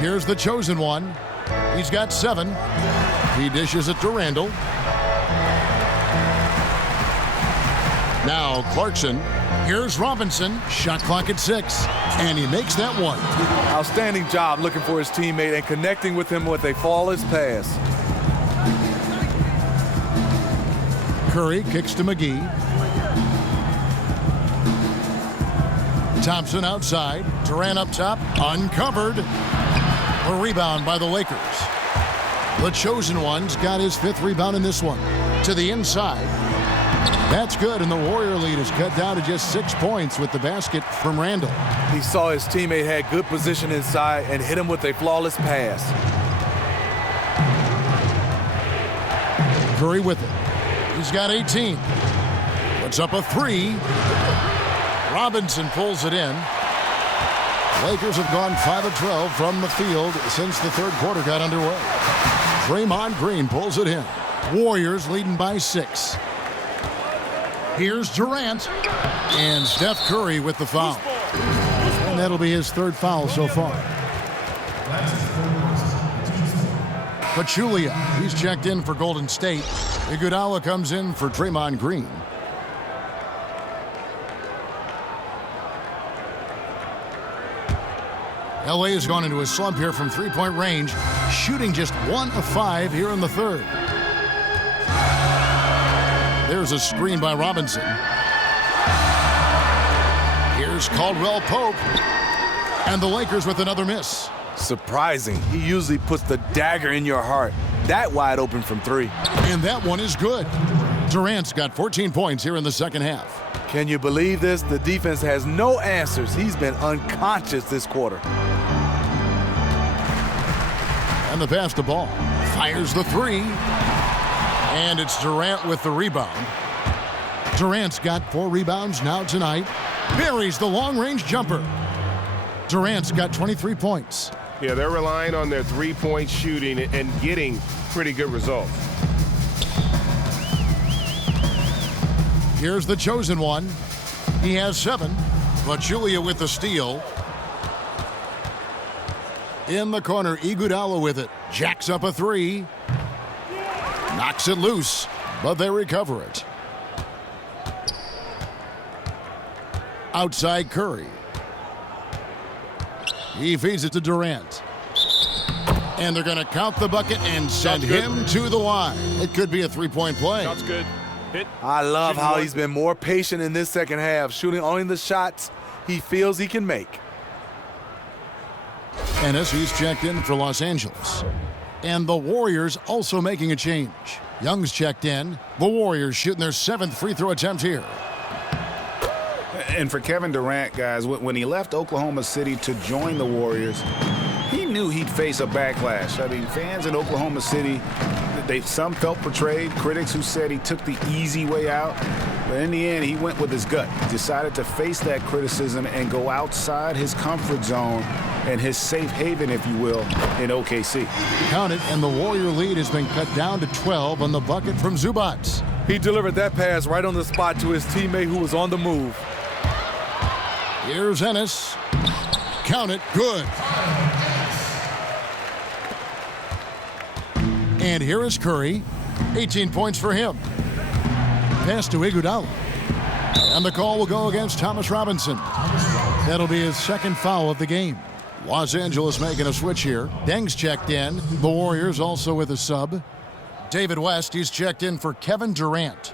Here's the chosen one. He's got 7. He dishes it to Randall. Now Clarkson. Here's Robinson. Shot clock at 6. And he makes that one. Outstanding job looking for his teammate and connecting with him with a flawless pass. Curry kicks to McGee. Thompson outside. Durant up top. Uncovered. A rebound by the Lakers. The chosen one's got his 5th rebound in this one. To the inside. That's good, and the Warrior lead is cut down to just 6 points with the basket from Randall. He saw his teammate had good position inside and hit him with a flawless pass. Curry with it. He's got 18. Puts up a 3. Robinson pulls it in. Lakers have gone 5 of 12 from the field since the third quarter got underway. Draymond Green pulls it in. Warriors leading by 6. Here's Durant. And Steph Curry with the foul. And that'll be his 3rd foul so far. Pachulia, he's checked in for Golden State. Iguodala comes in for Draymond Green. LA has gone into a slump here from 3-point range, shooting just 1 of 5 here in the 3rd. There's a screen by Robinson. Here's Caldwell Pope. And the Lakers with another miss. Surprising. He usually puts the dagger in your heart. That wide open from 3. And that one is good. Durant's got 14 points here in the second half. Can you believe this? The defense has no answers. He's been unconscious this quarter. And the pass to Ball. Fires the 3. And it's Durant with the rebound. Durant's got 4 rebounds now tonight. Buries the long-range jumper. Durant's got 23 points. Yeah, they're relying on their 3-point shooting and getting pretty good results. Here's the chosen one. He has 7. Pachulia with the steal. In the corner, Iguodala with it. Jacks up a 3. Knocks it loose, but they recover it. Outside Curry. He feeds it to Durant. And they're going to count the bucket and send him to the line. It could be a 3-point play. That's good. I love how he's been more patient in this second half, shooting only the shots he feels he can make. Ennis, he's checked in for Los Angeles. And the Warriors also making a change. Young's checked in. The Warriors shooting their 7th free throw attempt here. And for Kevin Durant, guys, when he left Oklahoma City to join the Warriors, he knew he'd face a backlash. I mean, fans in Oklahoma City, some felt betrayed. Critics who said he took the easy way out. But in the end, he went with his gut. Decided to face that criticism and go outside his comfort zone and his safe haven, if you will, in OKC. Count it, and the Warrior lead has been cut down to 12 on the bucket from Zubac. He delivered that pass right on the spot to his teammate who was on the move. Here's Ennis. Count it. Good. And here is Curry. 18 points for him. Pass to Iguodala. And the call will go against Thomas Robinson. That'll be his second foul of the game. Los Angeles making a switch here. Deng's checked in. The Warriors also with a sub. David West, he's checked in for Kevin Durant.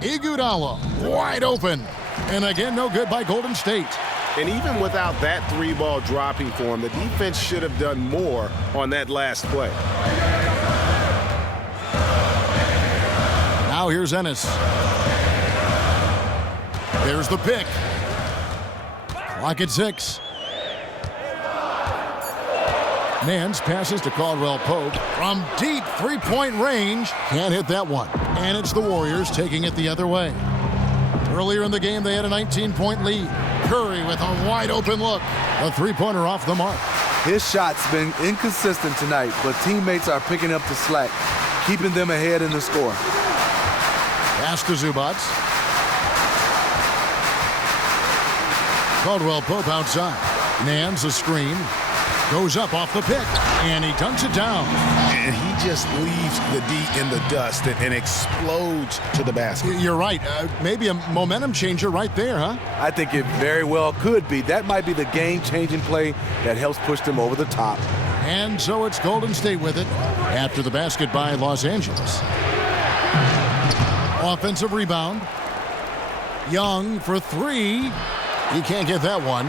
Iguodala wide open. And again, no good by Golden State. And even without that three ball dropping for him, the defense should have done more on that last play. Now here's Ennis. There's the pick. Clock at 6. Nance passes to Caldwell Pope from deep three-point range. Can't hit that one. And it's the Warriors taking it the other way. Earlier in the game, they had a 19-point lead. Curry with a wide-open look. A three-pointer off the mark. His shot's been inconsistent tonight, but teammates are picking up the slack, keeping them ahead in the score. Pass to Zubac. Caldwell Pope outside. Nance a screen. Goes up off the pick, and he dunks it down. And he just leaves the D in the dust and explodes to the basket. You're right. Maybe a momentum changer right there, huh? I think it very well could be. That might be the game-changing play that helps push them over the top. And so it's Golden State with it after the basket by Los Angeles. Offensive rebound. Young for three. He can't get that one.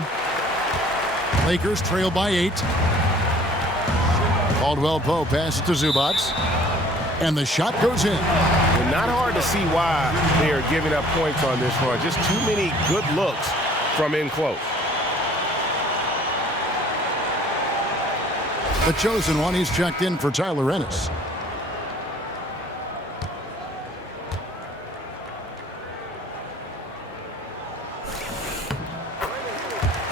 Lakers trail by 8. Caldwell Pope passes to Zubac. And the shot goes in. And not hard to see why they are giving up points on this run. Just too many good looks from in close. The chosen one, he's checked in for Tyler Ennis.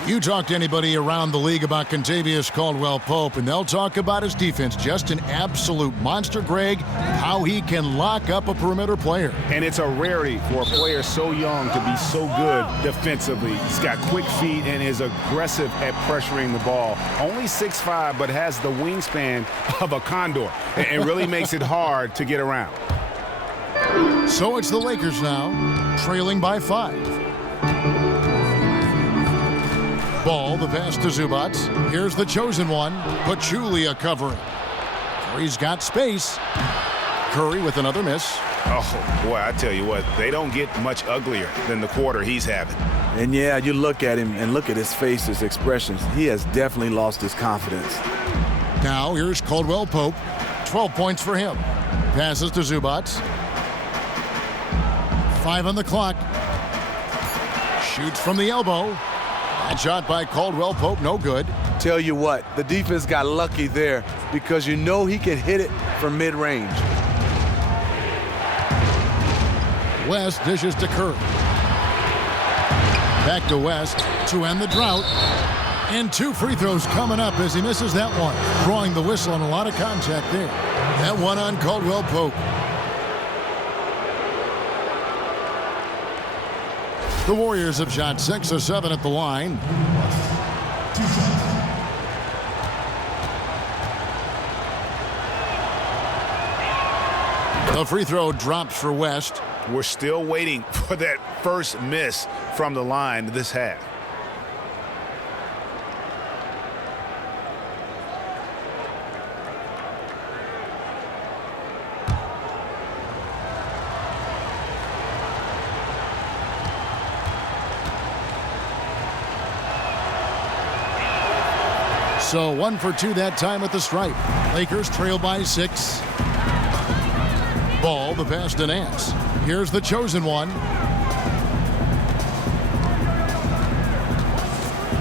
You talk to anybody around the league about Kentavious Caldwell-Pope, and they'll talk about his defense. Just an absolute monster, Greg, how he can lock up a perimeter player. And it's a rarity for a player so young to be so good defensively. He's got quick feet and is aggressive at pressuring the ball. Only 6'5", but has the wingspan of a condor and really makes it hard to get around. So it's the Lakers now, trailing by 5. Ball, the pass to Zubac. Here's the chosen one. Pachulia covering. Curry's got space. Curry with another miss. Oh, boy, I tell you what, they don't get much uglier than the quarter he's having. And yeah, you look at him and look at his face, his expressions. He has definitely lost his confidence. Now here's Caldwell Pope. 12 points for him. Passes to Zubac. 5 on the clock. Shoots from the elbow. That shot by Caldwell Pope, no good. Tell you what, the defense got lucky there because you know he can hit it from mid-range. West dishes to Curry. Back to West to end the drought. And 2 free throws coming up as he misses that one. Drawing the whistle on a lot of contact there. That one on Caldwell Pope. The Warriors have shot 6 of 7 at the line. The free throw drops for West. We're still waiting for that first miss from the line this half. So 1 for 2 that time at the stripe. Lakers trail by 6. Ball, the pass to Nance. Here's the chosen one.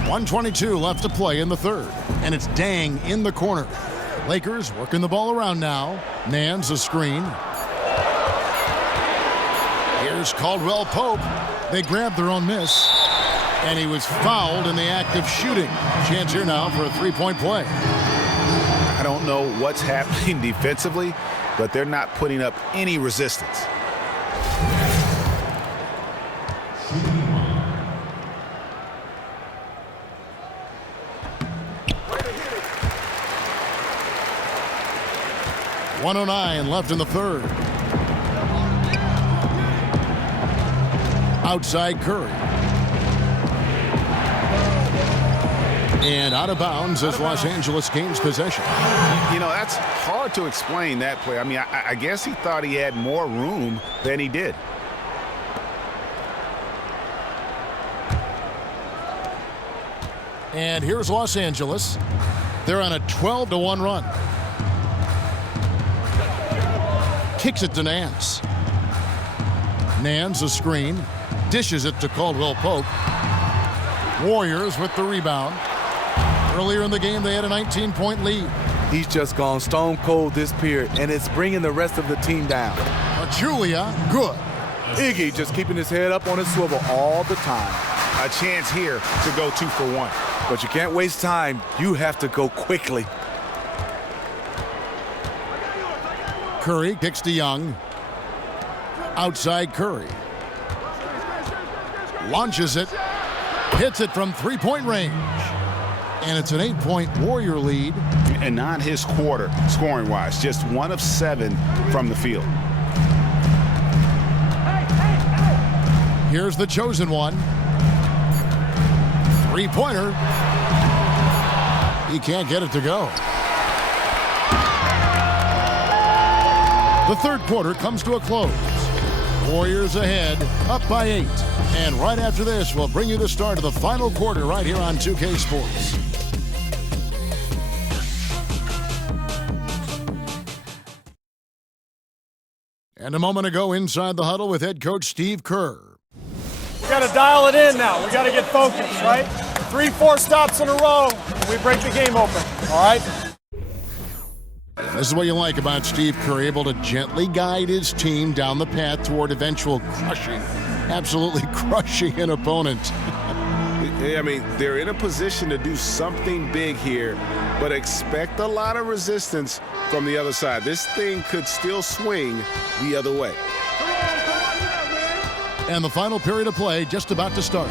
1:22 left to play in the third. And it's Deng in the corner. Lakers working the ball around now. Nance a screen. Here's Caldwell Pope. They grab their own miss. And he was fouled in the act of shooting. Chance here now for a three-point play. I don't know what's happening defensively, but they're not putting up any resistance. .109 left in the third. Outside Curry. And out of bounds as Los Angeles gains possession. You know, that's hard to explain that play. I mean, I guess he thought he had more room than he did. And here's Los Angeles. They're on a 12-1 run. Kicks it to Nance. Nance a screen. Dishes it to Caldwell Pope. Warriors with the rebound. Earlier in the game, they had a 19-point lead. He's just gone stone cold this period, and it's bringing the rest of the team down. Julia, good. Iggy just keeping his head up on his swivel all the time. A chance here to go 2 for 1. But you can't waste time. You have to go quickly. Curry kicks to Young. Outside Curry. Launches it. Hits it from three-point range. And it's an 8-point Warrior lead. And not his quarter, scoring-wise. Just 1 of 7 from the field. Here's the chosen one. Three-pointer. He can't get it to go. The third quarter comes to a close. Warriors ahead, up by 8. And right after this, we'll bring you the start of the final quarter right here on 2K Sports. And a moment ago, inside the huddle with head coach Steve Kerr. We got to dial it in now. We got to get focused, right? 3-4 stops in a row, and we break the game open, all right? This is what you like about Steve Kerr, able to gently guide his team down the path toward eventual crushing, absolutely crushing an opponent. I mean, they're in a position to do something big here, but expect a lot of resistance from the other side. This thing could still swing the other way. And the final period of play just about to start.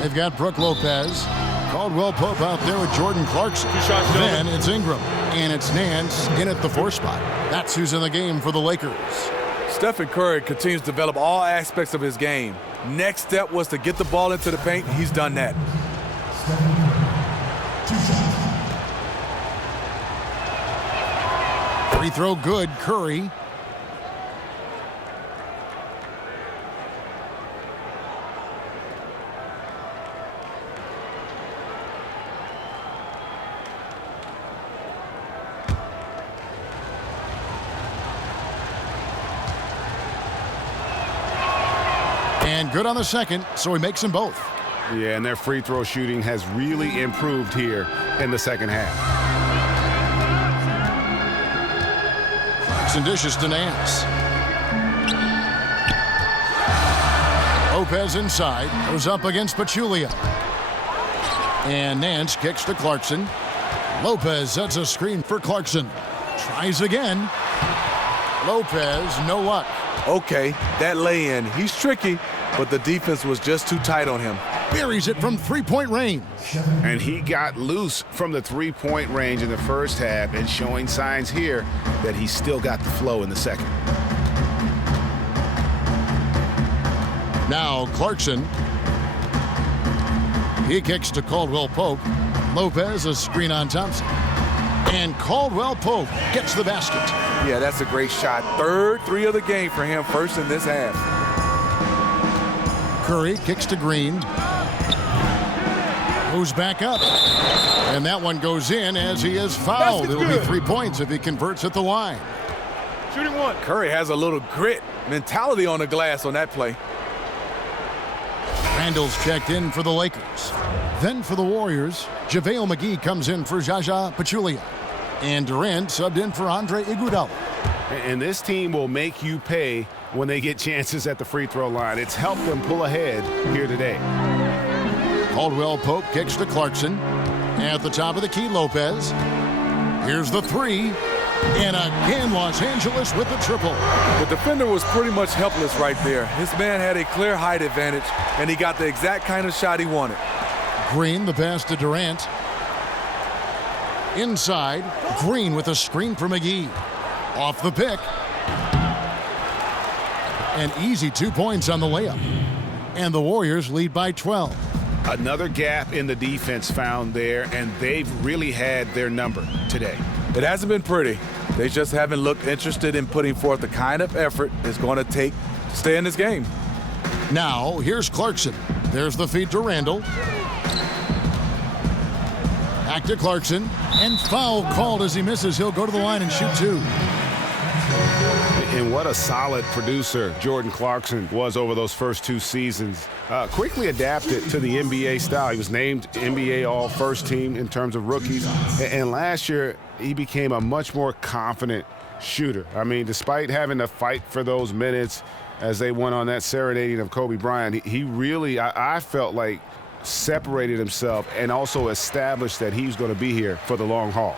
They've got Brooke Lopez, Caldwell Pope out there with Jordan Clarkson. Then it's Ingram, and it's Nance in at the 4 spot. That's who's in the game for the Lakers. Stephen Curry continues to develop all aspects of his game. Next step was to get the ball into the paint. He's done that. Free throw good, Curry. And good on the second, so he makes them both. Yeah, and their free throw shooting has really improved here in the second half. And dishes to Nance. Lopez inside, goes up against Pachulia. And Nance kicks to Clarkson. Lopez sets a screen for Clarkson. Tries again. Lopez, no luck. Okay, that lay-in, he's tricky, but the defense was just too tight on him. Buries it from three-point range. And he got loose from the three-point range in the first half and showing signs here that he's still got the flow in the second. Now Clarkson. He kicks to Caldwell Pope. Lopez a screen on Thompson. And Caldwell Pope gets the basket. Yeah, that's a great shot. Third three of the game for him, first in this half. Curry kicks to Green. Moves back up. And that one goes in as he is fouled. It'll be 3 points if he converts at the line. Shooting one. Curry has a little grit, mentality on the glass on that play. Randall's checked in for the Lakers. Then for the Warriors, JaVale McGee comes in for Zaza Pachulia. And Durant subbed in for Andre Iguodala. And this team will make you pay when they get chances at the free throw line. It's helped them pull ahead here today. Caldwell Pope kicks to Clarkson. At the top of the key, Lopez. Here's the three. And again, Los Angeles with the triple. The defender was pretty much helpless right there. His man had a clear height advantage, and he got the exact kind of shot he wanted. Green, the pass to Durant. Inside, Green with a screen for McGee. Off the pick. An easy 2 points on the layup. And the Warriors lead by 12. Another gap in the defense found there, and they've really had their number today. It hasn't been pretty. They just haven't looked interested in putting forth the kind of effort it's going to take to stay in this game. Now, here's Clarkson. There's the feed to Randall. Back to Clarkson. And foul called as he misses. He'll go to the line and shoot two. And what a solid producer Jordan Clarkson was over those first 2 seasons. Quickly adapted to the NBA style. He was named NBA All-First Team in terms of rookies. And last year, he became a much more confident shooter. I mean, despite having to fight for those minutes as they went on that serenading of Kobe Bryant, he really, I felt like, separated himself and also established that he's going to be here for the long haul.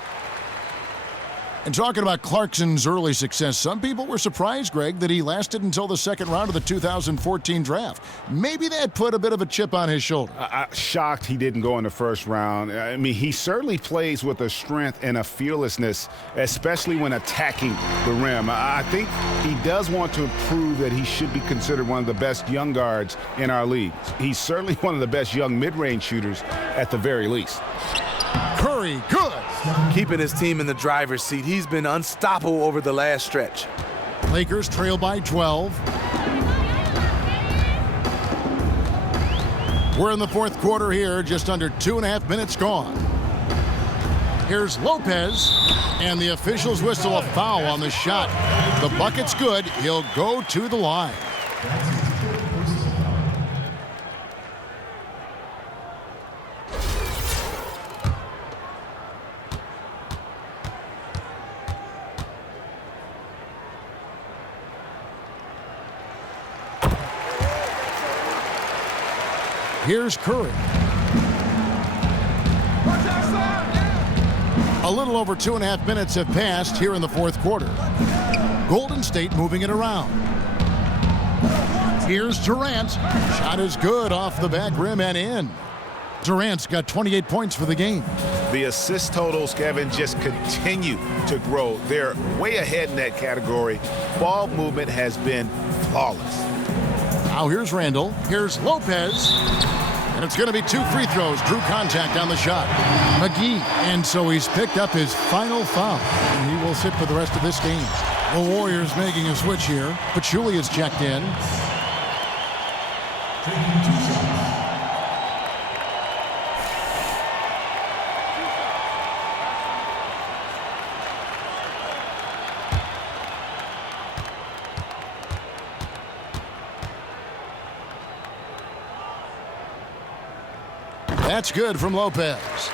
And talking about Clarkson's early success, some people were surprised, Greg, that he lasted until the second round of the 2014 draft. Maybe that put a bit of a chip on his shoulder. Shocked he didn't go in the first round. I mean, he certainly plays with a strength and a fearlessness, especially when attacking the rim. I think he does want to prove that he should be considered one of the best young guards in our league. He's certainly one of the best young mid-range shooters at the very least. Curry, good. Keeping his team in the driver's seat. He's been unstoppable over the last stretch. Lakers trail by 12. We're in the fourth quarter here, just under 2.5 minutes gone. Here's Lopez, and the officials whistle a foul on the shot. The bucket's good. He'll go to the line. Here's Curry. A little over 2.5 minutes have passed here in the fourth quarter. Golden State moving it around. Here's Durant. Shot is good off the back rim and in. Durant's got 28 points for the game. The assist totals, Kevin, just continue to grow. They're way ahead in that category. Ball movement has been flawless. Now here's Randall. Here's Lopez. And it's going to be 2 free throws. Drew contact on the shot. McGee. And so he's picked up his final foul. And he will sit for the rest of this game. The Warriors making a switch here. Pachulia is checked in. That's good from Lopez.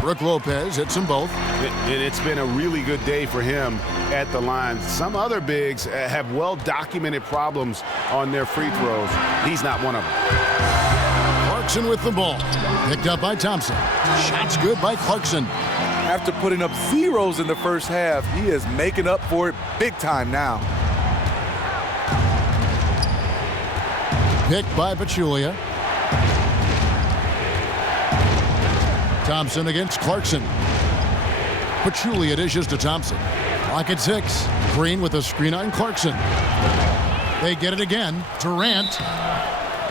Brook Lopez hits them both. It's been a really good day for him at the line. Some other bigs have well-documented problems on their free throws. He's not one of them. Clarkson with the ball. Picked up by Thompson. Shots good by Clarkson. After putting up zeros in the first half, he is making up for it big time now. Picked by Pachulia. Thompson against Clarkson. Pachulia dishes to Thompson. Clock at 6. Green with a screen on Clarkson. They get it again. Durant.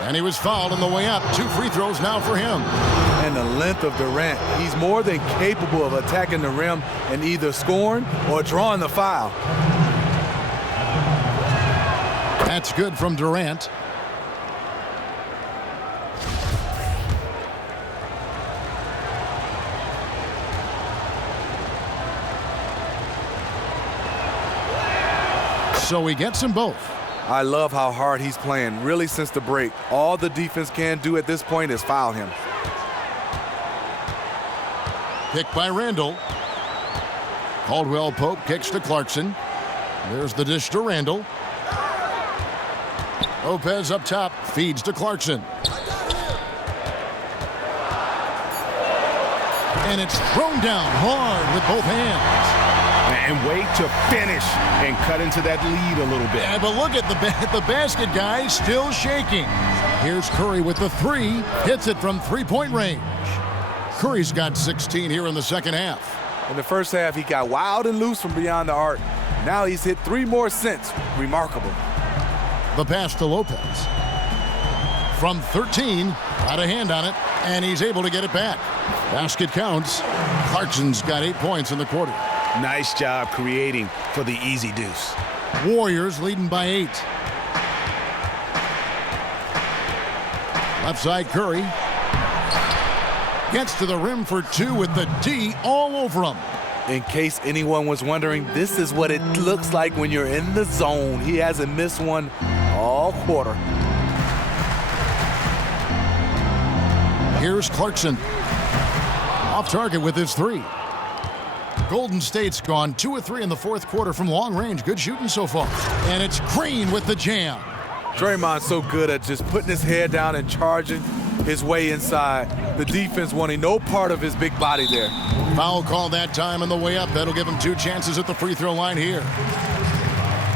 And he was fouled on the way up. 2 free throws now for him. And the length of Durant. He's more than capable of attacking the rim and either scoring or drawing the foul. That's good from Durant. So he gets them both. I love how hard he's playing, really since the break. All the defense can do at this point is foul him. Picked by Randall. Caldwell Pope kicks to Clarkson. There's the dish to Randall. Lopez up top, feeds to Clarkson. And it's thrown down hard with both hands. And wait to finish and cut into that lead a little bit. Yeah, but look at the basket guy still shaking. Here's Curry with the three. Hits it from three-point range. Curry's got 16 here in the second half. In the first half, he got wild and loose from beyond the arc. Now he's hit 3 more since. Remarkable. The pass to Lopez. From 13, got a hand on it, and he's able to get it back. Basket counts. Clarkson's got 8 points in the quarter. Nice job creating for the easy deuce. Warriors leading by 8. Left side Curry. Gets to the rim for 2 with the D all over him. In case anyone was wondering, this is what it looks like when you're in the zone. He hasn't missed one all quarter. Here's Clarkson. Off target with his 3. Golden State's gone 2 of 3 in the fourth quarter from long range. Good shooting so far. And it's Green with the jam. Draymond's so good at just putting his head down and charging his way inside. The defense wanting no part of his big body there. Foul call that time on the way up. That'll give him 2 chances at the free throw line here.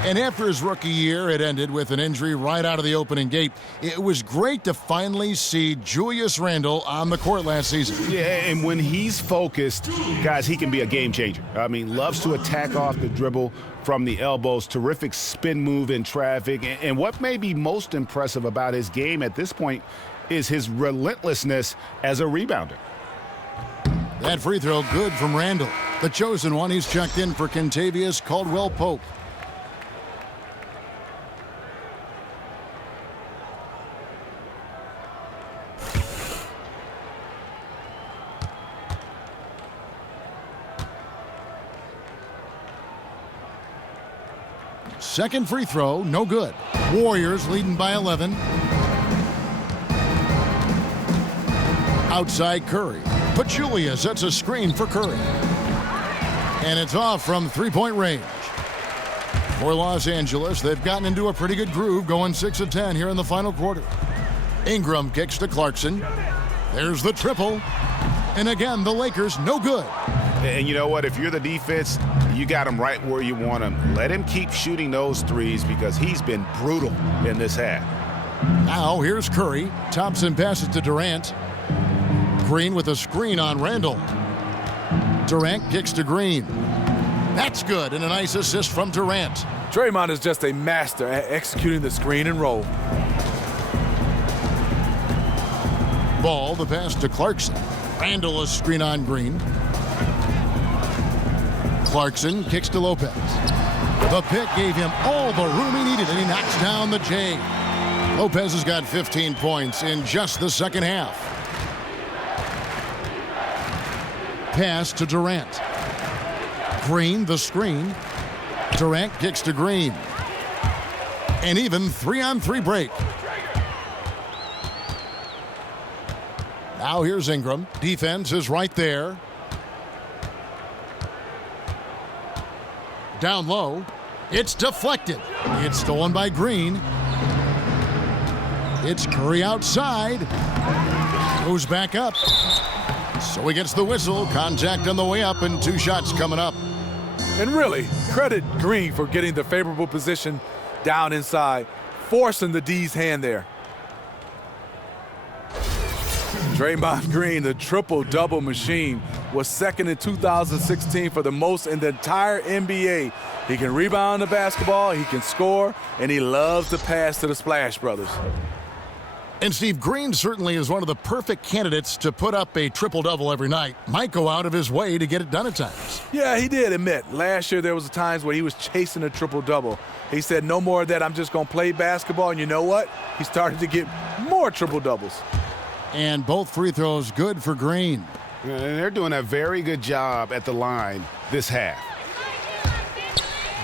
And after his rookie year, it ended with an injury right out of the opening gate. It was great to finally see Julius Randle on the court last season. Yeah, and when he's focused, guys, he can be a game changer. I mean, loves to attack off the dribble from the elbows, terrific spin move in traffic. And what may be most impressive about his game at this point is his relentlessness as a rebounder. That free throw good from Randle. The chosen one, he's checked in for Kentavious Caldwell-Pope. Second free throw, no good. Warriors leading by 11. Outside Curry. Pachulia sets a screen for Curry. And it's off from three-point range. For Los Angeles, they've gotten into a pretty good groove, going 6 of 10 here in the final quarter. Ingram kicks to Clarkson. There's the triple. And again, the Lakers, no good. And you know what? If you're the defense, you got him right where you want him. Let him keep shooting those threes because he's been brutal in this half. Now here's Curry. Thompson passes to Durant. Green with a screen on Randle. Durant kicks to Green. That's good, and a nice assist from Durant. Draymond is just a master at executing the screen and roll. Ball, the pass to Clarkson. Randle a screen on Green. Clarkson kicks to Lopez. The pick gave him all the room he needed, and he knocks down the J. Lopez has got 15 points in just the second half. Pass to Durant. Green, the screen. Durant kicks to Green. An even 3-on-3 break. Now here's Ingram. Defense is right there. Down low. It's deflected. It's stolen by Green. It's Curry outside. Goes back up. So he gets the whistle. Contact on the way up and 2 shots coming up. And really, credit Green for getting the favorable position down inside, forcing the D's hand there. Draymond Green, the triple-double machine, was second in 2016 for the most in the entire NBA. He can rebound the basketball, he can score, and he loves to pass to the Splash Brothers. And Steve, Green certainly is one of the perfect candidates to put up a triple-double every night. Might go out of his way to get it done at times. Yeah, he did admit. Last year there was times where he was chasing a triple-double. He said, no more of that, I'm just going to play basketball. And you know what? He started to get more triple-doubles. And both free throws good for Green. And they're doing a very good job at the line this half.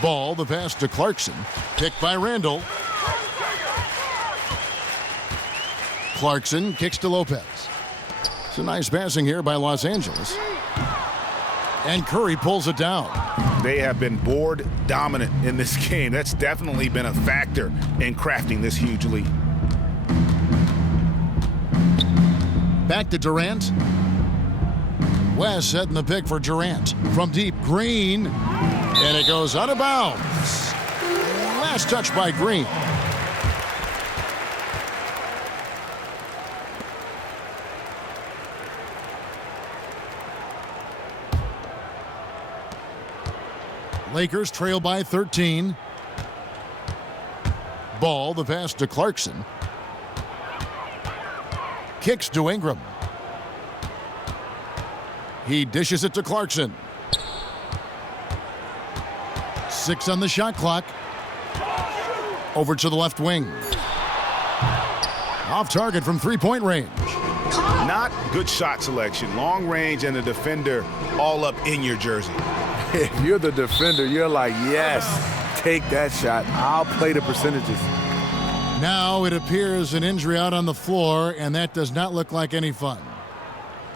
Ball, the pass to Clarkson. Picked by Randall. Clarkson kicks to Lopez. It's a nice passing here by Los Angeles. And Curry pulls it down. They have been board dominant in this game. That's definitely been a factor in crafting this huge lead. Back to Durant. West setting the pick for Durant. From deep, Green. And it goes out of bounds. Last touch by Green. Lakers trail by 13. Ball, the pass to Clarkson. Kicks to Ingram. He dishes it to Clarkson. 6 on the shot clock. Over to the left wing. Off target from three-point range. Not good shot selection. Long range and the defender all up in your jersey. If you're the defender, you're like, yes, take that shot. I'll play the percentages. Now it appears an injury out on the floor, and that does not look like any fun.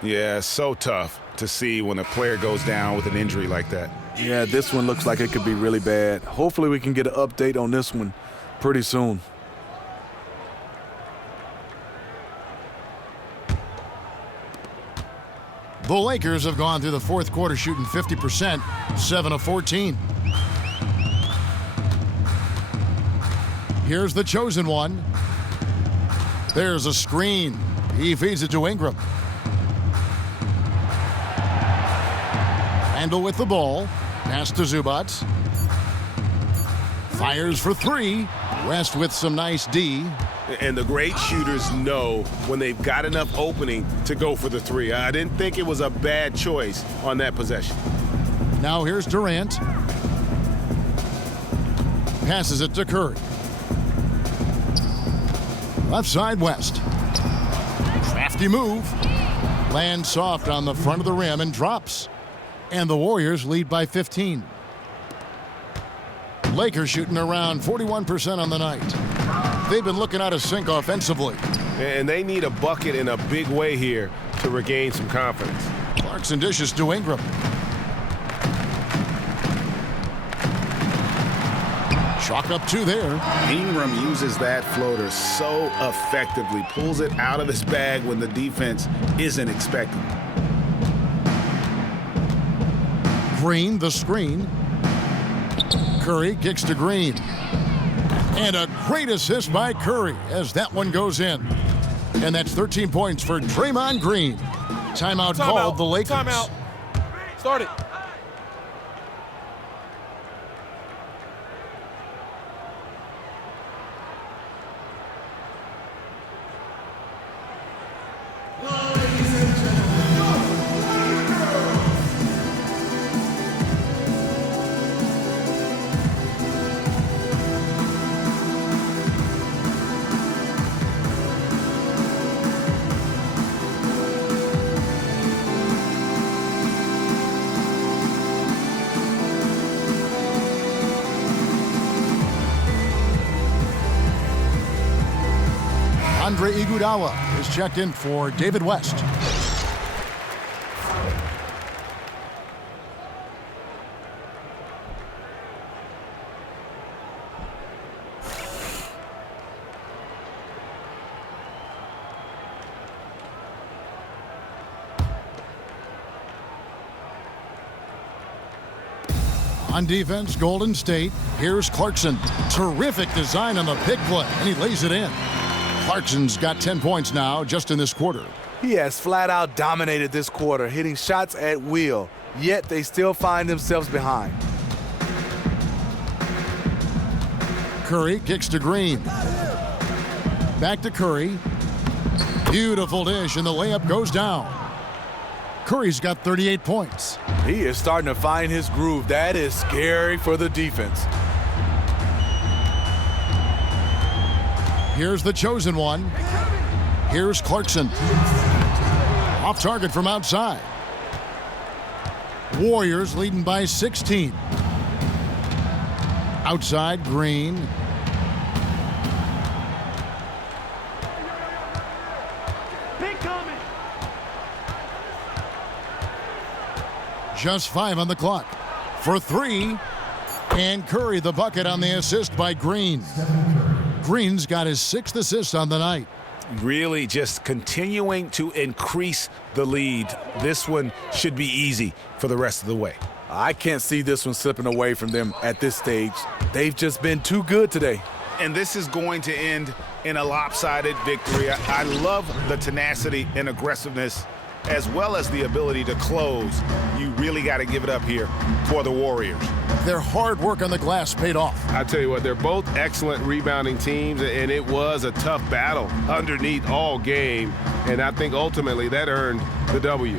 Yeah, so tough to see when a player goes down with an injury like that. Yeah, this one looks like it could be really bad. Hopefully we can get an update on this one pretty soon. The Lakers have gone through the fourth quarter shooting 50%, 7 of 14. Here's the chosen one. There's a screen. He feeds it to Ingram. Randall with the ball. Pass to Zubac. Fires for three. West with some nice D. And the great shooters know when they've got enough opening to go for the three. I didn't think it was a bad choice on that possession. Now here's Durant. Passes it to Curry. Left side, West. Crafty move. Lands soft on the front of the rim and drops. And the Warriors lead by 15. Lakers shooting around 41% on the night. They've been looking out of sync offensively. And they need a bucket in a big way here to regain some confidence. Clarkson dishes to Ingram. Chalk up 2 there. Ingram uses that floater so effectively. Pulls it out of his bag when the defense isn't expecting. Green, the screen. Curry kicks to Green. And a great assist by Curry as that one goes in. And that's 13 points for Draymond Green. Timeout called the Lakers. Timeout. Start it. Andre Iguodala is checked in for David West. On defense, Golden State. Here's Clarkson. Terrific design on the pick play, and he lays it in. Clarkson's got 10 points now just in this quarter. He has flat out dominated this quarter, hitting shots at will, yet they still find themselves behind. Curry kicks to Green. Back to Curry. Beautiful dish, and the layup goes down. Curry's got 38 points. He is starting to find his groove. That is scary for the defense. Here's the chosen one. Here's Clarkson. Off target from outside. Warriors leading by 16. Outside, Green. Just 5 on the clock. For 3. And Curry the bucket on the assist by Green. Green's got his 6th assist on the night. Really just continuing to increase the lead. This one should be easy for the rest of the way. I can't see this one slipping away from them at this stage. They've just been too good today. And this is going to end in a lopsided victory. I love the tenacity and aggressiveness as well as the ability to close. You really got to give it up here for the Warriors. Their hard work on the glass paid off. I tell you what, they're both excellent rebounding teams, and it was a tough battle underneath all game, and I think ultimately that earned the W.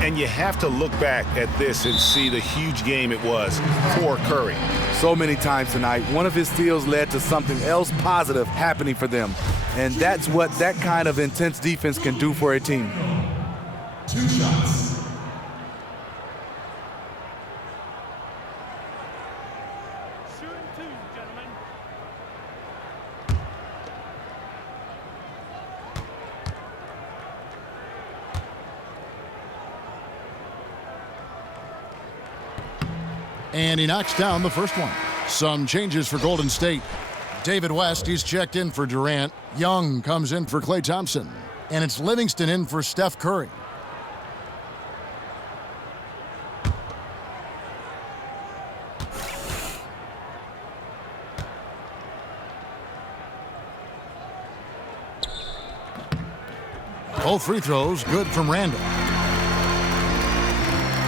And you have to look back at this and see the huge game it was for Curry. So many times tonight, one of his steals led to something else positive happening for them, and that's what that kind of intense defense can do for a team. 2 shots. Shooting 2, gentlemen. And he knocks down the first one. Some changes for Golden State. David West, he's checked in for Durant. Young comes in for Klay Thompson. And it's Livingston in for Steph Curry. Both free throws good from Randall.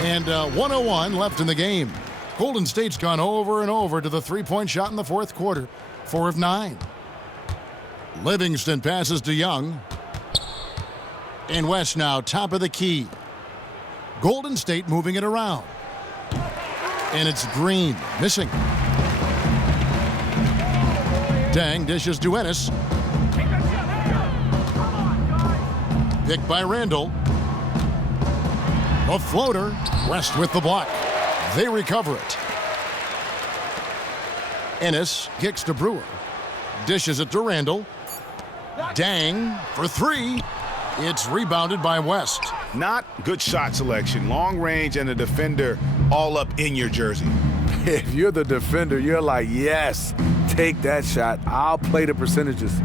And 1:01 left in the game. Golden State's gone over and over to the three-point shot in the fourth quarter. 4 of 9. Livingston passes to Young. And West now top of the key. Golden State moving it around. And it's Green missing. Dang dishes to Ennis. Picked by Randall. A floater. West with the block. They recover it. Ennis kicks to Brewer. Dishes it to Randall. Dang for 3. It's rebounded by West. Not good shot selection. Long range and a defender all up in your jersey. If you're the defender, you're like, yes, take that shot. I'll play the percentages.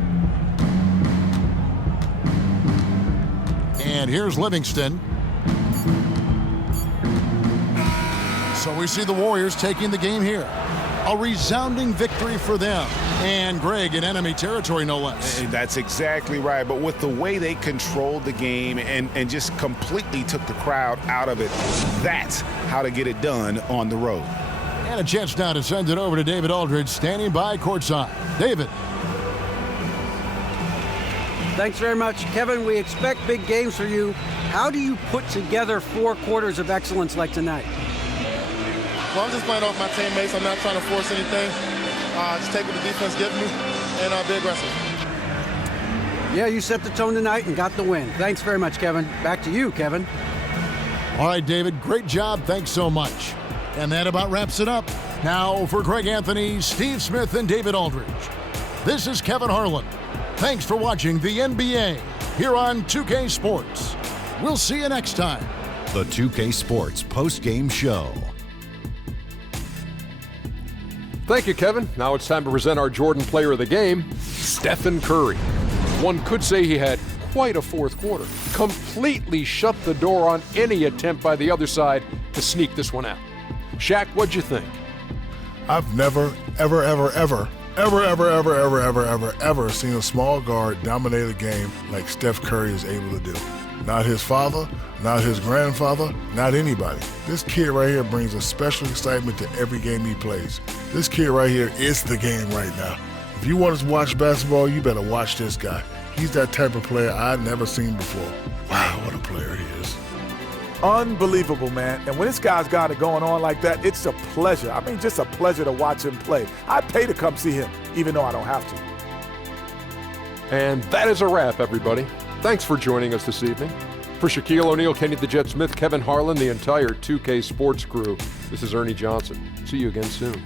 And here's Livingston. So we see the Warriors taking the game here. A resounding victory for them. And Greg in enemy territory, no less. That's exactly right. But with the way they controlled the game and just completely took the crowd out of it, that's how to get it done on the road. And a chance now to send it over to David Aldridge, standing by courtside. David. Thanks very much. Kevin, we expect big games for you. How do you put together 4 quarters of excellence like tonight? Well, I'm just playing off my teammates. I'm not trying to force anything. Just take what the defense gives me and be aggressive. Yeah, you set the tone tonight and got the win. Thanks very much, Kevin. Back to you, Kevin. All right, David, great job. Thanks so much. And that about wraps it up. Now for Greg Anthony, Steve Smith, and David Aldridge. This is Kevin Harlan. Thanks for watching the NBA here on 2K Sports. We'll see you next time. The 2K Sports post-game show. Thank you, Kevin. Now it's time to present our Jordan Player of the Game, Stephen Curry. One could say he had quite a fourth quarter. Completely shut the door on any attempt by the other side to sneak this one out. Shaq, what'd you think? I've never, ever seen a small guard dominate a game like Steph Curry is able to do. Not his father, not his grandfather, not anybody. This kid right here brings a special excitement to every game he plays. This kid right here is the game right now. If you want to watch basketball, you better watch this guy. He's that type of player I've never seen before. Wow, what a player he is. Unbelievable, man. And when this guy's got it going on like that, it's a pleasure. I mean, just a pleasure to watch him play. I'd pay to come see him, even though I don't have to. And that is a wrap, everybody. Thanks for joining us this evening. For Shaquille O'Neal, Kenny the Jet Smith, Kevin Harlan, the entire 2K Sports crew, this is Ernie Johnson. See you again soon.